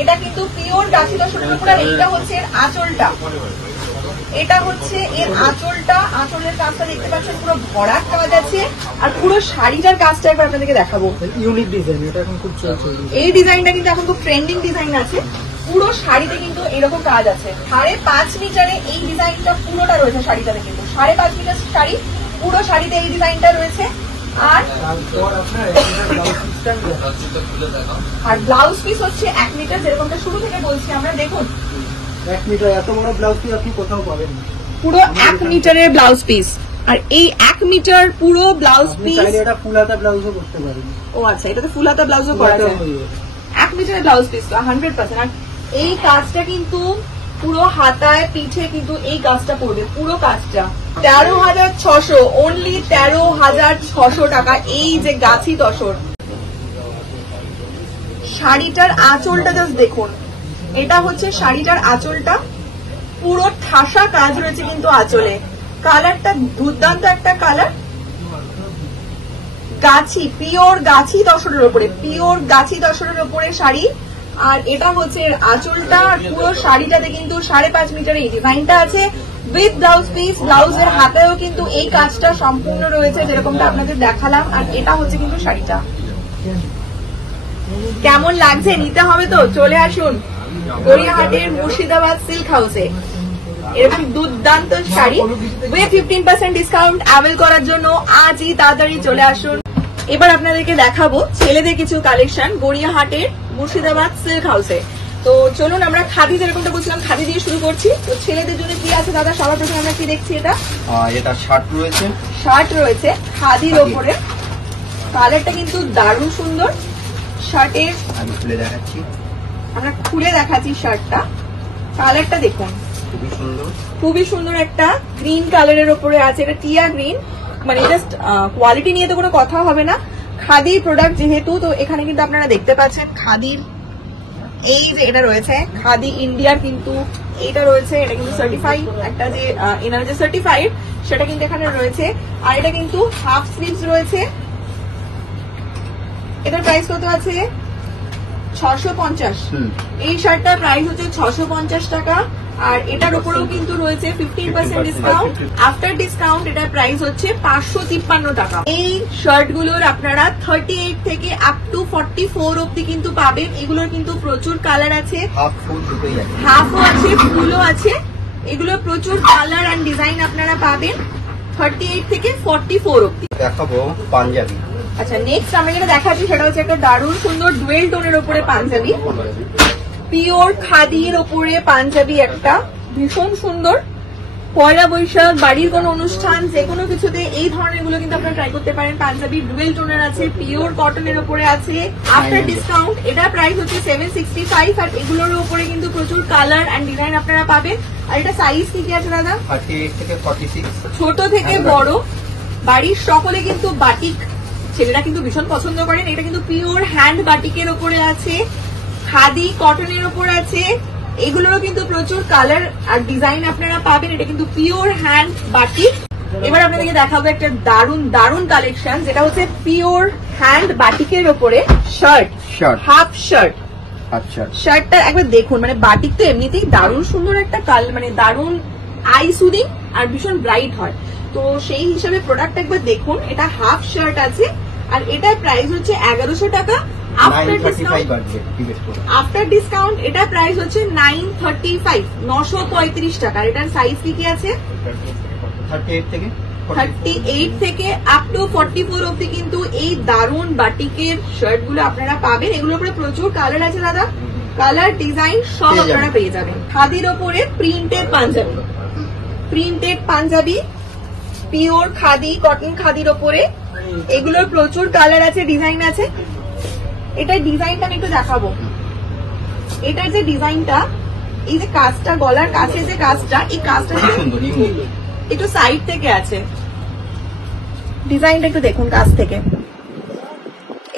এটা কিন্তু পিওর গাছি তসরের উপরে। এইটা হচ্ছে এর আঁচলটা, এটা হচ্ছে এর আঁচলটা, আঁচলের কাজটা দেখতে পাচ্ছেন পুরো ভরাট কাজ আছে। আর পুরো শাড়িটার কাজটা একবার আপনাদেরকে দেখাবো, ইউনিক ডিজাইন, এটা এখন খুব চলছে। এই ডিজাইনটা কিন্তু এখন খুব ট্রেন্ডিং ডিজাইন আছে। পুরো শাড়িতে কিন্তু এরকম কাজ আছে। 5.5 মিটারে এই ডিজাইনটা পুরোটা রয়েছে শাড়িটাতে, কিন্তু 5.5 মিটার শাড়ি, পুরো শাড়িতে এই ডিজাইনটা রয়েছে। আর ব্লাউজ পিস হচ্ছে 1 মিটার, যেরকমটা শুরু থেকে বলছি আমরা। দেখুন 1 মিটার, এত বড় ব্লাউজ পিস আপনি কোথাও পাবেন না, পুরো 1 মিটারের ব্লাউজ পিস। আর এই 1 মিটার পুরো ব্লাউজ পিস, এটা ফুল হাতা ব্লাউজও করতে পারেন। ও আচ্ছা, এটাতে ফুল হাতা ব্লাউজও করা যায়। 1 মিটারের ব্লাউজ পিস 100%। আর এই কাজটা কিন্তু পুরো হাতায় পিঠে কিন্তু এই কাজটা পড়বে, পুরো কাজটা 13,600, অনলি 13,600 টাকা। এই যে গাছি তসর শাড়িটার আঁচলটা জাস্ট দেখুন, এটা হচ্ছে শাড়িটার আঁচলটা, পুরো ঠাসা কাজ রয়েছে কিন্তু আঁচলে। কালারটা দুর্দান্ত একটা কালার, গাছি, পিওর গাছি তসরের উপরে, পিওর গাছি তসরের উপরে শাড়ি। আর এটা হচ্ছে এর আঁচলটা, আর পুরো শাড়িটাতে কিন্তু 5.5 মিটার এই ডিজাইনটা আছে উইথ ব্লাউজ পিস। ব্লাউজের হাতেও কিন্তু এই কাজটা সম্পূর্ণ রয়েছে যেরকমটা আপনাদের দেখালাম। আর এটা হচ্ছে কিন্তু শাড়িটা। কেমন লাগছে? নিতে হবে তো চলে আসুন গড়িয়াহাটের মুর্শিদাবাদ সিল্ক হাউসে। এরকম দুর্দান্ত শাড়ি উইথ 15% ডিসকাউন্ট অ্যাভেল করার জন্য আজই তাড়াতাড়ি চলে আসুন। এবার আপনাদেরকে দেখাবো ছেলেদের কিছু কালেকশন গড়িয়াহাটের মুর্শিদাবাদ সিল্ক হাউসে। তো চলুন আমরা খাদি, যেরকমটা বলছিলাম খাদি দিয়ে শুরু করছি। তো ছেলেদের জন্য কি আছে দাদা? সবার প্রথমে আমরা কি দেখছি? এটা শার্ট রয়েছে, শার্ট রয়েছে খাদির ওপরে। কালারটা কিন্তু দারুণ সুন্দর। শার্টের আমি খুলে দেখাচ্ছি, আমরা খুলে দেখাচ্ছি শার্টটা। কালারটা দেখুন, খুবই সুন্দর, খুবই সুন্দর একটা গ্রিন কালারের ওপরে আছে। এটা টিয়া গ্রিন, মানে জাস্ট কোয়ালিটি নিয়ে তো কোনো কথা হবে না। খাদির প্রোডাক্ট যেহেতু, তো এখানে কিন্তু আপনারা দেখতে পাচ্ছেন খাদির এই যে এটা রয়েছে খাদি ইন্ডিয়ার, কিন্তু এইটা রয়েছে, এটা কিন্তু সার্টিফাইড, একটা যে এনার যে সার্টিফাইড সেটা কিন্তু এখানে রয়েছে। আর এটা কিন্তু হাফ স্লিভস রয়েছে। এটার প্রাইস কত আছে? 650। এই শার্টটার প্রাইস হচ্ছে 650 টাকা। আর এটার উপরেও কিন্তু রয়েছে 15% ডিসকাউন্ট। আফটার ডিসকাউন্ট এটার প্রাইস হচ্ছে 553 টাকা। এই শার্টগুলোর আপনারা 38 থেকে আপ টু 44 অব্দি কিন্তু পাবেন। এগুলোর কিন্তু প্রচুর কালার আছে, হাফ ফুল দুটোই আছে, হাফও আছে, ফুলও আছে। এগুলোর প্রচুর কালার অ্যান্ড ডিজাইন আপনারা পাবেন 38 থেকে 44 অব্দি। দেখাবো পাঞ্জাবি। আচ্ছা, নেক্সট আমরা যেটা দেখাচ্ছি সেটা হচ্ছে একটা দারুণ সুন্দর ডুয়েল টোনের উপরে পাঞ্জাবি, পিওর খাদির উপরে পাঞ্জাবি, একটা ভীষণ সুন্দর। পয়লা বৈশাখ, বাড়ির কোনো অনুষ্ঠান, যে কোনো কিছুতে এই ধরনের গুলো কিন্তু আপনারা ট্রাই করতে পারেন। পাঞ্জাবি ডুয়েল টোনের আছে, পিওর কটনের উপরে আছে। আফটার ডিসকাউন্ট এটার প্রাইস হচ্ছে 765। আর এগুলোর উপরে কিন্তু প্রচুর কালার অ্যান্ড ডিজাইন আপনারা পাবেন। আর এটা সাইজ কি কি আছে দাদা? 38 থেকে 46, ছোট থেকে বড়। বাড়ির সকলে কিন্তু বাটিক, ছেলেরা কিন্তু ভীষণ পছন্দ করেন। এটা কিন্তু পিওর হ্যান্ড বাটিকের উপরে আছে, খাদি কটনের উপর আছে। এগুলোরও কিন্তু প্রচুর কালার আর ডিজাইন আপনারা পাবেন। এটা কিন্তু পিওর হ্যান্ড বাটিক। এবার আপনাদেরকে দেখাবো একটা দারুণ দারুণ কালেকশন, যেটা হচ্ছে পিওর হ্যান্ড বাটিকের উপরে শার্ট, হাফ শার্ট। আচ্ছা, শার্টটা একবার দেখুন, মানে বাটিক তো এমনিতেই দারুণ সুন্দর একটা কালার, মানে দারুণ আই সুদিং আর ভীষণ ব্রাইট হয়। তো সেই হিসাবে প্রোডাক্ট একবার দেখুন। এটা হাফ শার্ট আছে আর এটার প্রাইস হচ্ছে 1100 টাকা। আফটার ডিসকাউন্ট এটা প্রাইস হচ্ছে 935, 935 টাকা। এটার সাইজ কি কি আছে? 38 থেকে আপ টু 44 অব্দি কিন্তু এই দারুণ বাটিকের শার্ট গুলো আপনারা পাবেন। এগুলোর উপরে প্রচুর কালার আছে দাদা, কালার ডিজাইন সব আপনারা পেয়ে যাবেন। খাদির ওপরে printed Punjabi, printed Punjabi pure khadi cotton খাদির ওপরে। এগুলোর প্রচুর কালার আছে, ডিজাইন আছে। এটার ডিজাইনটা আমি একটু দেখাবো। এটার যে ডিজাইনটা, এই যে কাজটা, গলার কাছে যে কাজটা, এই কাজটা একটু সাইড থেকে আছে। ডিজাইনটা একটু দেখুন কাছ থেকে।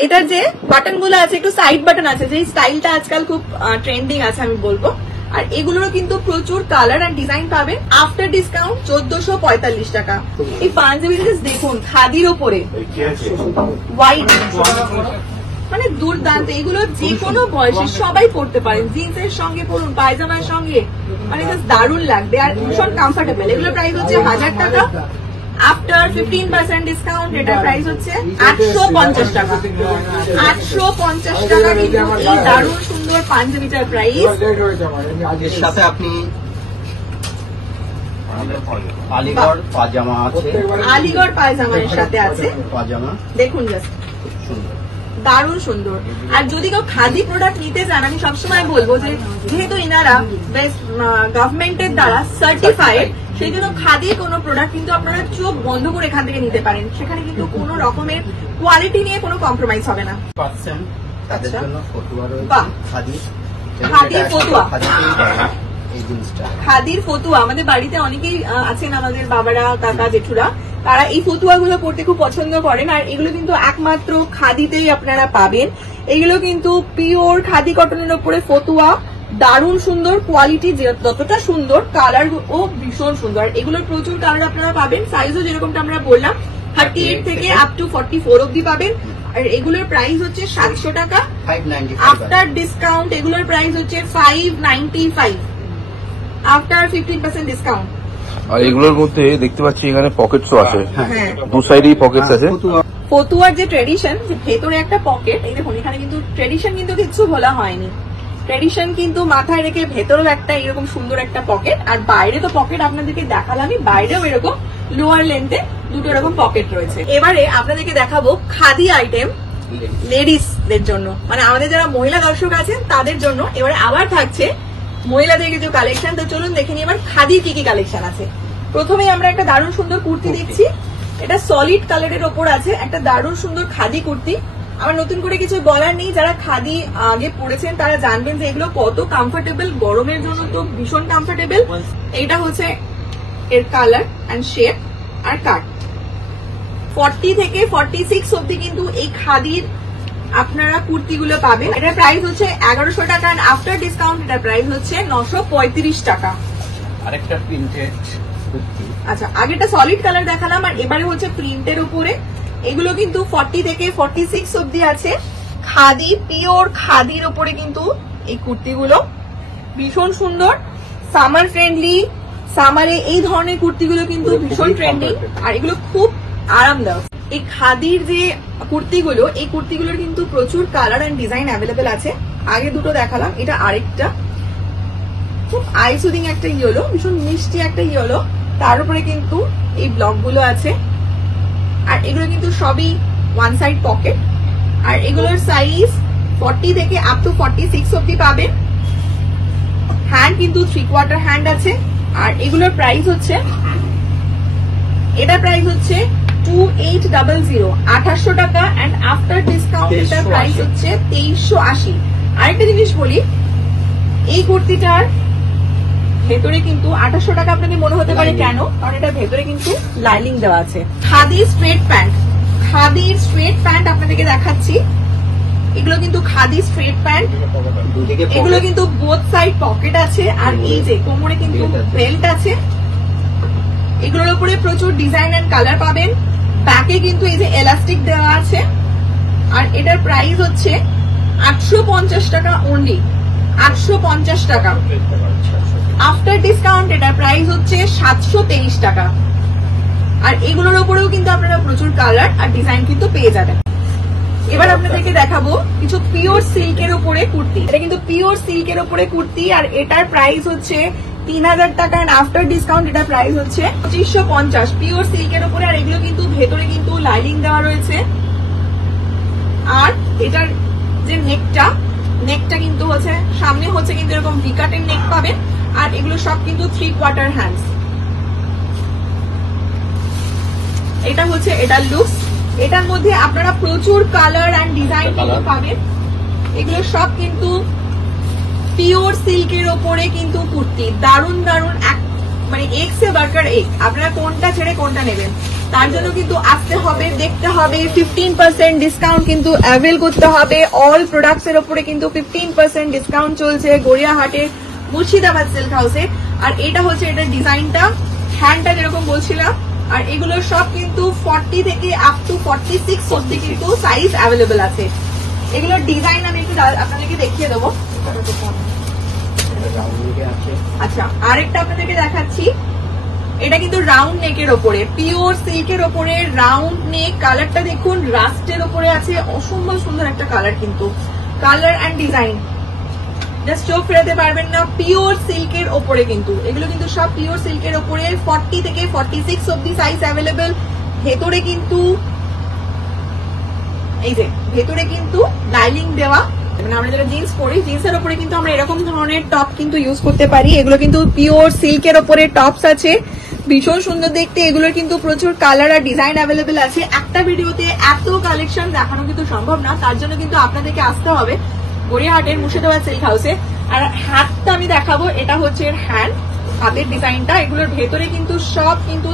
এটার যে বাটন গুলো আছে একটু সাইড বাটন আছে, যে স্টাইলটা আজকাল খুব ট্রেন্ডিং আছে আমি বলবো। আর এগুলোরও কিন্তু প্রচুর কালার আর ডিজাইন পাবেন। আফটার ডিসকাউন্ট 1445 টাকা। এই পাঞ্জাবিটা দেখুন খাদির ওপরে হোয়াইট, মানে দুর্দান্ত। এগুলো যে কোনো বয়সে সবাই পড়তে পারেন, জিন্সের সঙ্গে পরুন, পায়জামার সঙ্গে, মানে জাস্ট দারুণ লাগবে আর ভীষণ কমফোর্টেবল। এগুলো প্রাইস হচ্ছে 1000 টাকা। আফটার 15% ডিসকাউন্ট এটার প্রাইস হচ্ছে 850 টাকা। 850 টাকা কিন্তু এই দারুণ সুন্দর পাঞ্জাবিটার প্রাইস। এর সাথে আপনি আলিগড় পাজামা আছে, আলিগড় পায়জামা এর সাথে আছে, পাজামা দেখুন জাস্ট সুন্দর, দারুণ সুন্দর। আর যদি কেউ খাদি প্রোডাক্ট নিতে চান, আমি সবসময় বলবো যে যেহেতু ইনারা বেস্ট গভর্নমেন্টের দ্বারা সার্টিফাইড, সেই জন্য খাদির কোনো প্রোডাক্ট কিন্তু আপনারা চোখ বন্ধ করে এখান থেকে নিতে পারেন। সেখানে কিন্তু কোনো রকমের কোয়ালিটি নিয়ে কোনো কম্প্রোমাইজ হবে না। তাদের জন্য ফতুয়া রয়েছে, বাহ। খাদি, খাদির ফতুয়া, এই জিনিসটা খাদির ফতুয়া আমাদের বাড়িতে অনেকেই আছেন, আমাদের বাবারা, কাকা, জেঠুরা, তারা এই ফতুয়াগুলো পড়তে খুব পছন্দ করেন। আর এগুলো কিন্তু একমাত্র খাদিতেই আপনারা পাবেন। এগুলো কিন্তু পিওর খাদি কটনের উপরে ফতুয়া, দারুণ সুন্দর, কোয়ালিটি যতটা সুন্দর, কালার ও ভীষণ সুন্দর। এগুলোর প্রচুর কালার আপনারা পাবেন, সাইজও যেরকমটা আমরা বললাম 38 থেকে আপ টু 44 অব্দি পাবেন। আর এগুলোর প্রাইস হচ্ছে 700 টাকা। 595 আফটার ডিসকাউন্ট এগুলোর প্রাইস হচ্ছে 595 আফটার 15% ডিসকাউন্ট। আর এগুলোর মধ্যে দেখতে পাচ্ছি এখানে পকেটসও আছে, হ্যাঁ, দু সাইডেই পকেটস আছে। ফতুয়ার যে ট্রেডিশন, যে ভেতরে একটা পকেট, এই দেখুন এখানে কিন্তু ট্রেডিশন কিন্তু কিছু বলা হয়নি, ট্রেডিশন কিন্তু মাথায় রেখে ভেতরেও একটা এরকম সুন্দর একটা পকেট, আর বাইরে তো পকেট আপনাদেরকে দেখালামই, বাইরেও এরকম লোয়ার লেন্থে দুটো এরকম পকেট রয়েছে। এবারে আপনাদেরকে দেখাবো খাদি আইটেম লেডিসদের জন্য, মানে আমাদের যারা মহিলা দর্শক আছেন তাদের জন্য। এবারে আবার থাকছে মহিলাদের কিছু কালেকশন, তো চলুন দেখে নিই এবার খাদির কি কি কালেকশন আছে। প্রথমেই আমরা একটা দারুণ সুন্দর কুর্তি দেখছি, এটা সলিড কালারের ওপর আছে, একটা দারুণ সুন্দর খাদি কুর্তি। আমার নতুন করে কিছু বলার নেই, যারা খাদি আগে পড়েছেন তারা জানবেন যে এগুলো কত কমফোর্টেবল, গরমের জন্য তো ভীষণ কমফোর্টেবল। এইটা হচ্ছে এর কালার এন্ড শেপ আর কাট। 40 থেকে 46 অব্দি কিন্তু এই খাদির আপনারা কুর্তিগুলো পাবেন। এটার প্রাইস হচ্ছে 1100 টাকা, এন্ড আফটার ডিসকাউন্ট এটার প্রাইস হচ্ছে 935 টাকা। আরেকটা প্রিন্টেড কুর্তি, আচ্ছা, আগেটা সলিড কালার দেখালাম, আর এবারে হচ্ছে প্রিন্টের উপরে। এগুলো কিন্তু 40 থেকে 46 অব্দি আছে। খাদি, পিওর খাদির উপরে কিন্তু এই কুর্তিগুলো ভীষণ সুন্দর, সামার ফ্রেন্ডলি। সামারে এই ধরনের কুর্তিগুলো কিন্তু ভীষণ ট্রেন্ডিং, আর এগুলো খুব আরামদায়ক। এই খাদির যে কুর্তিগুলো, এই কুর্তিগুলোর কিন্তু প্রচুর কালার এন্ড ডিজাইন অ্যাভেলেবেল আছে। আগে দুটো দেখালাম, এটা আরেকটা খুব আই সুদিং একটা ইয়েলো, ভীষণ মিষ্টি একটা ইয়েলো, তার উপরে কিন্তু এই ব্লকগুলো আছে। আর এগুলো কিন্তু সবই ওয়ান সাইড পকেট, আর এগুলোর সাইজ 40 থেকে আপ টু 46 অব্দি পাবেন। হ্যান্ড কিন্তু 3/4 হ্যান্ড আছে। আর এগুলোর প্রাইস হচ্ছে, এটার প্রাইস হচ্ছে 2800 2800 টাকা, এন্ড আফটার ডিসকাউন্ট এটার প্রাইস হচ্ছে 2380। আরেকটা জিনিস বলি, এই কুর্তিটার ভেতরে কিন্তু 2800 টাকা আপনাকে মনে হতে পারে, কেন? কারণ এটার ভেতরে কিন্তু লাইনিং দেওয়া আছে। খাদি স্ট্রেট প্যান্ট, খাদির স্ট্রেট প্যান্ট আপনাদেরকে দেখাচ্ছি। এগুলো কিন্তু খাদি স্ট্রেট প্যান্ট, দুদিকে এগুলো কিন্তু বোথ সাইড পকেট আছে, আর এই যে কোমরে কিন্তু বেল্ট আছে। এগুলোর উপরে প্রচুর ডিজাইন এন্ড কালার পাবেন। ব্যাকে কিন্তু এই যে এলাস্টিক দেওয়া আছে, আর এটার প্রাইস হচ্ছে 850 টাকা অনলি, 850 টাকা। আফটার ডিসকাউন্ট এটার প্রাইস হচ্ছে 723 টাকা। আর এগুলোর উপরেও কিন্তু আপনারা প্রচুর কালার আর ডিজাইন কিন্তু পেয়ে যাবেন। এবার আপনাদেরকে দেখাবো কিছু পিওর সিল্কের উপরে কুর্তি। এটা কিন্তু পিওর সিল্কের উপরে কুর্তি, আর এটার প্রাইস হচ্ছে 3000 টাকা, এন্ড আফটার ডিসকাউন্ট এটার প্রাইস হচ্ছে 2550। পিওর সিল্কের উপরে, আর এগুলো কিন্তু ভেতরে কিন্তু লাইনিং দেওয়া রয়েছে। আর এটার যে নেকটা কিন্তু হচ্ছে, সামনে হচ্ছে কিন্তু এরকম ভিকাটের নেক পাবেন, আর এগুলো সব কিন্তু 3/4 হ্যান্ডস। এটা হচ্ছে এটার লুকস। এটার মধ্যে আপনারা প্রচুর কালার এন্ড ডিজাইন পাবেন। এগুলো সব কিন্তু পিওর সিল্কের ওপরে কিন্তু কুর্তি, দারুণ দারুণ, মানে এক সে বার্কার এক। আপনারা কোনটা ছেড়ে কোনটা নেবেন, তার জন্য কিন্তু আসতে হবে, দেখতে হবে। 15% ডিসকাউন্ট কিন্তু অ্যাভেল করতে হবে। অল প্রোডাক্টস এর উপরে কিন্তু 15% ডিসকাউন্ট চলছে গড়িয়াহাটের মুর্শিদাবাদ সিল্ক হাউসে। আর এটা হচ্ছে এটার ডিজাইনটা, হ্যান্ডটা যেরকম বলছিলাম। আর এগুলো সব কিন্তু 40 থেকে আপ টু 46 অব্দি কিন্তু সাইজ অ্যাভেলেবেল আছে। এগুলোর ডিজাইন আমি একটু আপনাদেরকে দেখিয়ে দেবো। আচ্ছা, আরেকটা আপনাদেরকে দেখাচ্ছি। এটা কিন্তু রাউন্ড নেকের ওপরে, পিওর সিল্কের ওপরে রাউন্ড নেক। কালারটা দেখুন, রাস্টের ওপরে আছে, অসম্ভব সুন্দর একটা কালার, কিন্তু কালার এন্ড ডিজাইন জাস্ট চোখ ফেরাতে পারবেন না। পিওর সিল্কের ওপরে কিন্তু এগুলো কিন্তু সব পিওর সিল্কের ওপরে। 40 থেকে 46 অব্দি সাইজ অ্যাভেলেবেল। ভেতরে কিন্তু এই যে ভেতরে কিন্তু লাইনিং দেওয়া, মানে আমরা যারা জিন্স পরি, জিন্সের ওপরে কিন্তু আমরা এরকম ধরনের টপ কিন্তু ইউজ করতে পারি। এগুলো কিন্তু পিওর সিল্কের ওপরে টপস আছে, ভীষণ সুন্দর দেখতে। এগুলোর কিন্তু প্রচুর কালার আর ডিজাইন অ্যাভেলেবেল আছে। একটা ভিডিওতে এত কালেকশন দেখানো কিন্তু সম্ভব না, তার জন্য কিন্তু আপনাদেরকে আসতে হবে গড়িয়াহাটের মুর্শিদাবাদ সিল্ক হাউসে। আর হাতটা আমি দেখাবো, এটা হচ্ছে এর হ্যান্ড, হাতের ডিজাইনটা। এগুলোর ভেতরে কিন্তু সব কিন্তু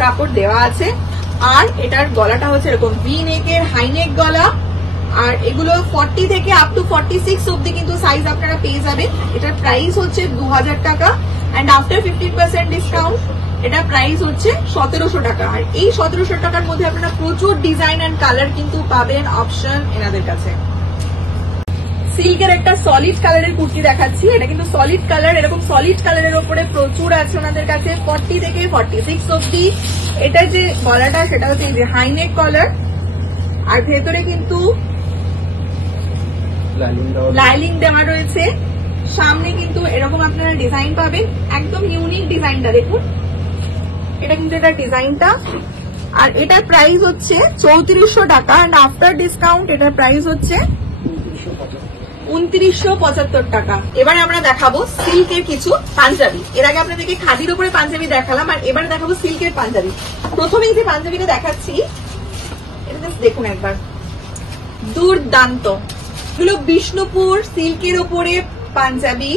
কাপড় দেওয়া আছে। আর এটার গলাটা হচ্ছে এরকম ভি নেকের হাই নেক গলা। আর এগুলো 40 থেকে আপ টু 46 অব্দি কিন্তু সাইজ আপনারা পেয়ে যাবেন। এটার প্রাইস হচ্ছে 2000 টাকা এন্ড আফটার 50% ডিসকাউন্ট এটা প্রাইস হচ্ছে 1700 টাকা। আর এই 1700 টাকার মধ্যে আপনারা প্রচুর ডিজাইন এন্ড কালার কিন্তু পাবেন অপশন এনাদের কাছে। সিল্কের একটা সলিড কালারের কুর্তি দেখাচ্ছি, এটা কিন্তু সলিড কালার, এরকম সলিড কালারের উপরে প্রচুর আছে ওনাদের কাছে 40 থেকে 46 অব্দি। এটা যে গলাটা সেটা হচ্ছে এই যে হাইনেক কলার, আর ভেতরে কিন্তু লাইলিং দেওয়া রয়েছে। সামনে কিন্তু এরকম আপনারা ডিজাইন পাবেন, একদম ইউনিক ডিজাইনটা দেখুন, এটা কিন্তু এটা ডিজাইনটা। আর এটার প্রাইস হচ্ছে 3400 টাকা এন্ড আফটার ডিসকাউন্ট এটার প্রাইস হচ্ছে 2975 টাকা। এবারে আমরা দেখাবো সিল্কের কিছু পাঞ্জাবি। এর আগে আপনাদেরকে খাদির উপরে পাঞ্জাবি দেখালাম, আর এবারে দেখাবো সিল্কের পাঞ্জাবি। প্রথমেই যে পাঞ্জাবিটা দেখাচ্ছি এটা জাস্ট দেখুন একবার, দুর্দান্ত। এগুলো বিষ্ণুপুর সিল্কের উপরে পাঞ্জাবি,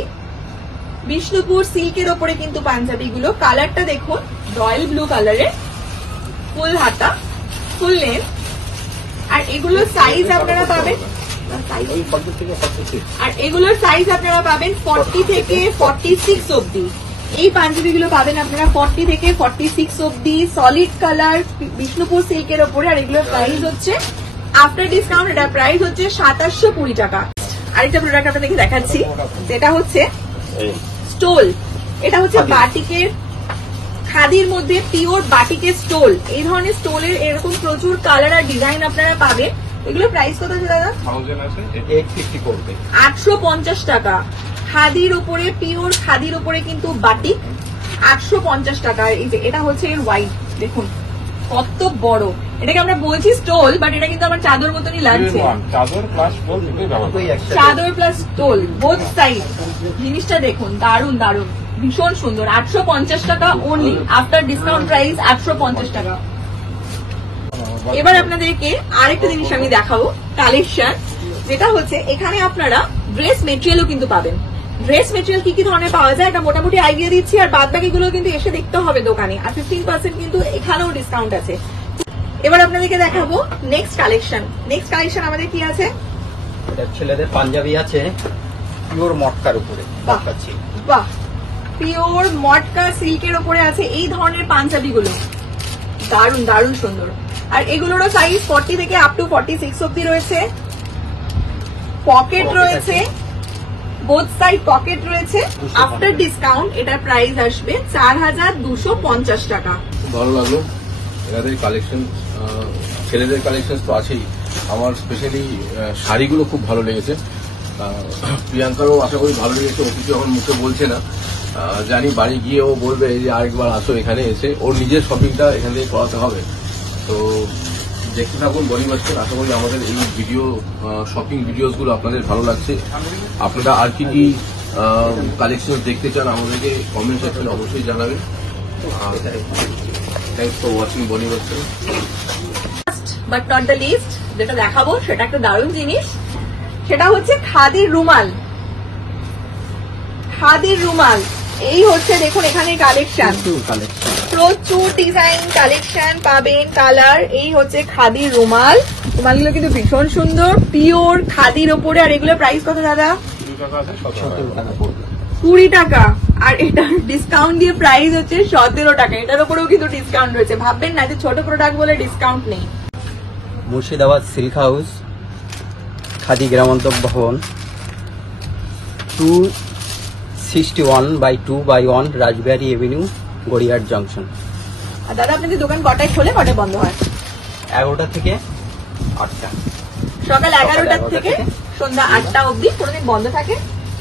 বিষ্ণুপুর সিল্কের উপরে কিন্তু পাঞ্জাবিগুলো। কালারটা দেখুন রয়্যাল ব্লু কালারের, ফুল হাতা, ফুল লেন্থ। আর এগুলোর সাইজ আপনারা পাবেন, আর এগুলোর সাইজ আপনারা পাবেন 40 থেকে 46 অব্দি। এই পাঞ্জাবিগুলো পাবেন আপনারা 40 থেকে 46 অব্দি, সলিড কালার, বিষ্ণুপুর সিল্কের ওপরে। আর এগুলোর প্রাইস হচ্ছে আফটার ডিসকাউন্ট এটার প্রাইস হচ্ছে 2720 টাকা। আরেকটা প্রোডাক্ট আপনাদেরকে দেখাচ্ছি, যেটা হচ্ছে স্টোল। এটা হচ্ছে বাটিকের, খাদির মধ্যে পিওর বাটিকের স্টোল। এই ধরনের স্টোলের এরকম প্রচুর কালার আর ডিজাইন আপনারা পাবেন। এগুলো প্রাইস কত আছে দাদা? 850 টাকা। খাদির উপরে, পিওর খাদির উপরে কিন্তু বাটিক 850 টাকা। এই যে এটা হচ্ছে এর হোয়াইট, দেখুন কত বড়। এটাকে আমরা বলছি স্টোল, বাট এটা কিন্তু আমার চাদর মতনই লাগছে। চাদর প্লাস স্টোল বোথ সাইড। জিনিসটা দেখুন দারুন দারুন, ভীষণ সুন্দর। 850 টাকা অনলি, আফটার ডিসকাউন্ট প্রাইস 850 টাকা। এবার আপনাদেরকে আরেকটা জিনিস আমি দেখাবো, কালেকশন, যেটা হচ্ছে এখানে আপনারা ড্রেস মেটেরিয়ালও কিন্তু পাবেন। ড্রেস মেটেরিয়াল কি কি ধরনের পাওয়া যায় এটা মোটামুটি আইডিয়া দিচ্ছি, আর বাদ বাকিগুলো কিন্তু এসে দেখতে হবে দোকানে। আর 15% কিন্তু এখানেও ডিসকাউন্ট আছে। এবার আপনাদেরকে দেখাবো নেক্সট কালেকশন। নেক্সট কালেকশন আমাদের কি আছে? ছেলেদের পাঞ্জাবি আছে পিওর মটকার উপরে। বাহ, পিওর মটকা সিল্কের উপরে আছে এই ধরনের পাঞ্জাবিগুলো, দারুন দারুন সুন্দর। আর এগুলোরও সাইজ 40 থেকে আপ টু 46 অব্দি রয়েছে। পকেট রয়েছে, বোথ সাইড পকেট রয়েছে। আফটার ডিসকাউন্ট এটার প্রাইস আসবে 4250 টাকা। ভালো লাগলো এনাদের কালেকশন, ছেলেদের কালেকশন তো আছেই। আমার স্পেশালি শাড়িগুলো খুব ভালো লেগেছে। প্রিয়াঙ্কারও আশা করি ভালো লেগেছে, ও কিছু এখন মুখে বলছে না, জানি বাড়ি গিয়ে ও বলবে যে আরেকবার আসো এখানে, এসে ওর নিজের শপিংটা এখান থেকে করাতে হবে। তো দেখতে থাকুন বনি বাস্কেট। আশা করি আমাদের এই ভিডিও, শপিং ভিডিওসগুলো আপনাদের ভালো লাগছে। আপনারা আর কি কি কালেকশন দেখতে চান আমাদেরকে কমেন্ট সেকশনে অবশ্যই জানাবেন। Thanks for watching Bonny basket. But not the least, যেটা দেখাবো সেটা একটা দারুণ জিনিস, সেটা হচ্ছে খাদির রুমাল। খাদির রুমাল, এই হচ্ছে দেখুন এখানে কালেকশন, প্রচুর ডিজাইন কালেকশন পাবেন, কালার। এই হচ্ছে খাদির রুমাল। রুমালগুলো কিন্তু ভীষণ সুন্দর, পিওর খাদির ওপরে। আর এগুলো প্রাইস কত দাদা? 20 টাকা। আর এটা ডিসকাউন্ট দিয়ে প্রাইস হচ্ছে 17 টাকা। এটার উপরেও কিন্তু ডিসকাউন্ট রয়েছে। ভাববেন না যে ছোট প্রোডাক্ট বলে ডিসকাউন্ট নেই। মুর্শিদাবাদ সিল্ক হাউস, খাদি গ্রামান্তর ভবন, 261/2/1 রাজবিহারী এভিনিউ, গড়িয়াহাট জংশন। আর দাদা আপনাদের দোকান কটায় খোলে, কটায় বন্ধ হয়? 11টা থেকে 8টা। সকাল 11টা থেকে সন্ধ্যা 8টা অবধি। কোনোদিন বন্ধ থাকে?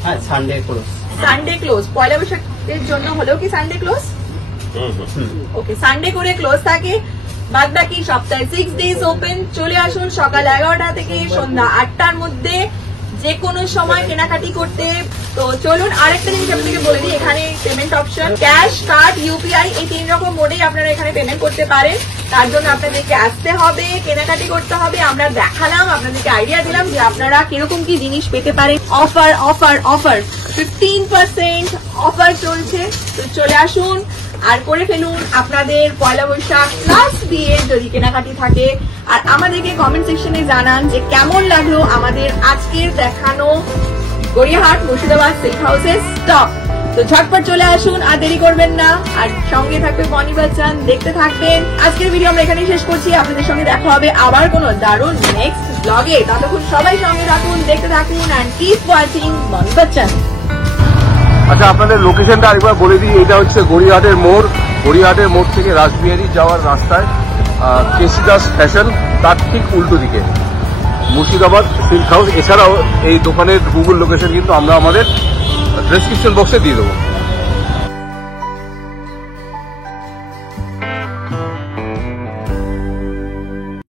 হ্যাঁ, সানডে ক্লোজ। Sunday close. পয়লা বৈশাখের জন্য হলেও কি সানডে ক্লোজ? ওকে, সানডে করে ক্লোজ থাকে, বাদ বাকি সপ্তাহে 6 ডেজ ওপেন। চলে আসুন সকাল 11টা থেকে সন্ধ্যা 8টার মধ্যে, যে কোনো সময় কেনাকাটি করতে। তো চলুন আরেকটা জিনিস আপনাকে বলে দিই, এখানে payment option cash, card, UPI, এই 3 রকম মোডেই আপনারা এখানে পেমেন্ট করতে পারেন। তার জন্য আপনাদেরকে আসতে হবে, কেনাকাটি করতে হবে। আমরা দেখালাম, আপনাদেরকে আইডিয়া দিলাম যে আপনারা কিরকম কি জিনিস পেতে পারেন। অফার অফার অফার, 15% অফার চলছে। তো চলে আসুন, আর করে ফেলুন আপনাদের পয়লা বৈশাখ প্লাস দিয়ে যদি কেনাকাটি থাকে। আর আমাদেরকে কমেন্ট সেকশনে জানান যে কেমন লাগলো আমাদের আজকের দেখানো গড়িয়াহাট মুর্শিদাবাদ সিল্ক হাউসের স্টক। তো ঝটপট চলে আসুন, আর দেরি করবেন না। আর সঙ্গে থাকবে বনি বচ্চন, দেখতে থাকবেন। আজকের ভিডিও আমরা এখানেই শেষ করছি। আপনাদের সঙ্গে দেখা হবে আবার কোনো দারুণ নেক্সট ব্লগে। ততক্ষণ সবাই সঙ্গে থাকুন, দেখতে থাকুন, অ্যান্ড কিপ ওয়াচিং বনি বচ্চন। আচ্ছা, আপনাদের লোকেশনটা আরেকবার বলে দিই। এটা হচ্ছে গড়িয়াহাটের মোড়। গড়িয়াহাটের মোড় থেকে রাসবিহারি যাওয়ার রাস্তায় কেসি দাস ফ্যাশন, তার ঠিক উল্টো দিকে মুর্শিদাবাদ সিল্ক হাউস। এছাড়াও এই দোকানের গুগল লোকেশন কিন্তু আমরা আমাদের ডেসক্রিপশন বক্সে দিয়ে দেবো।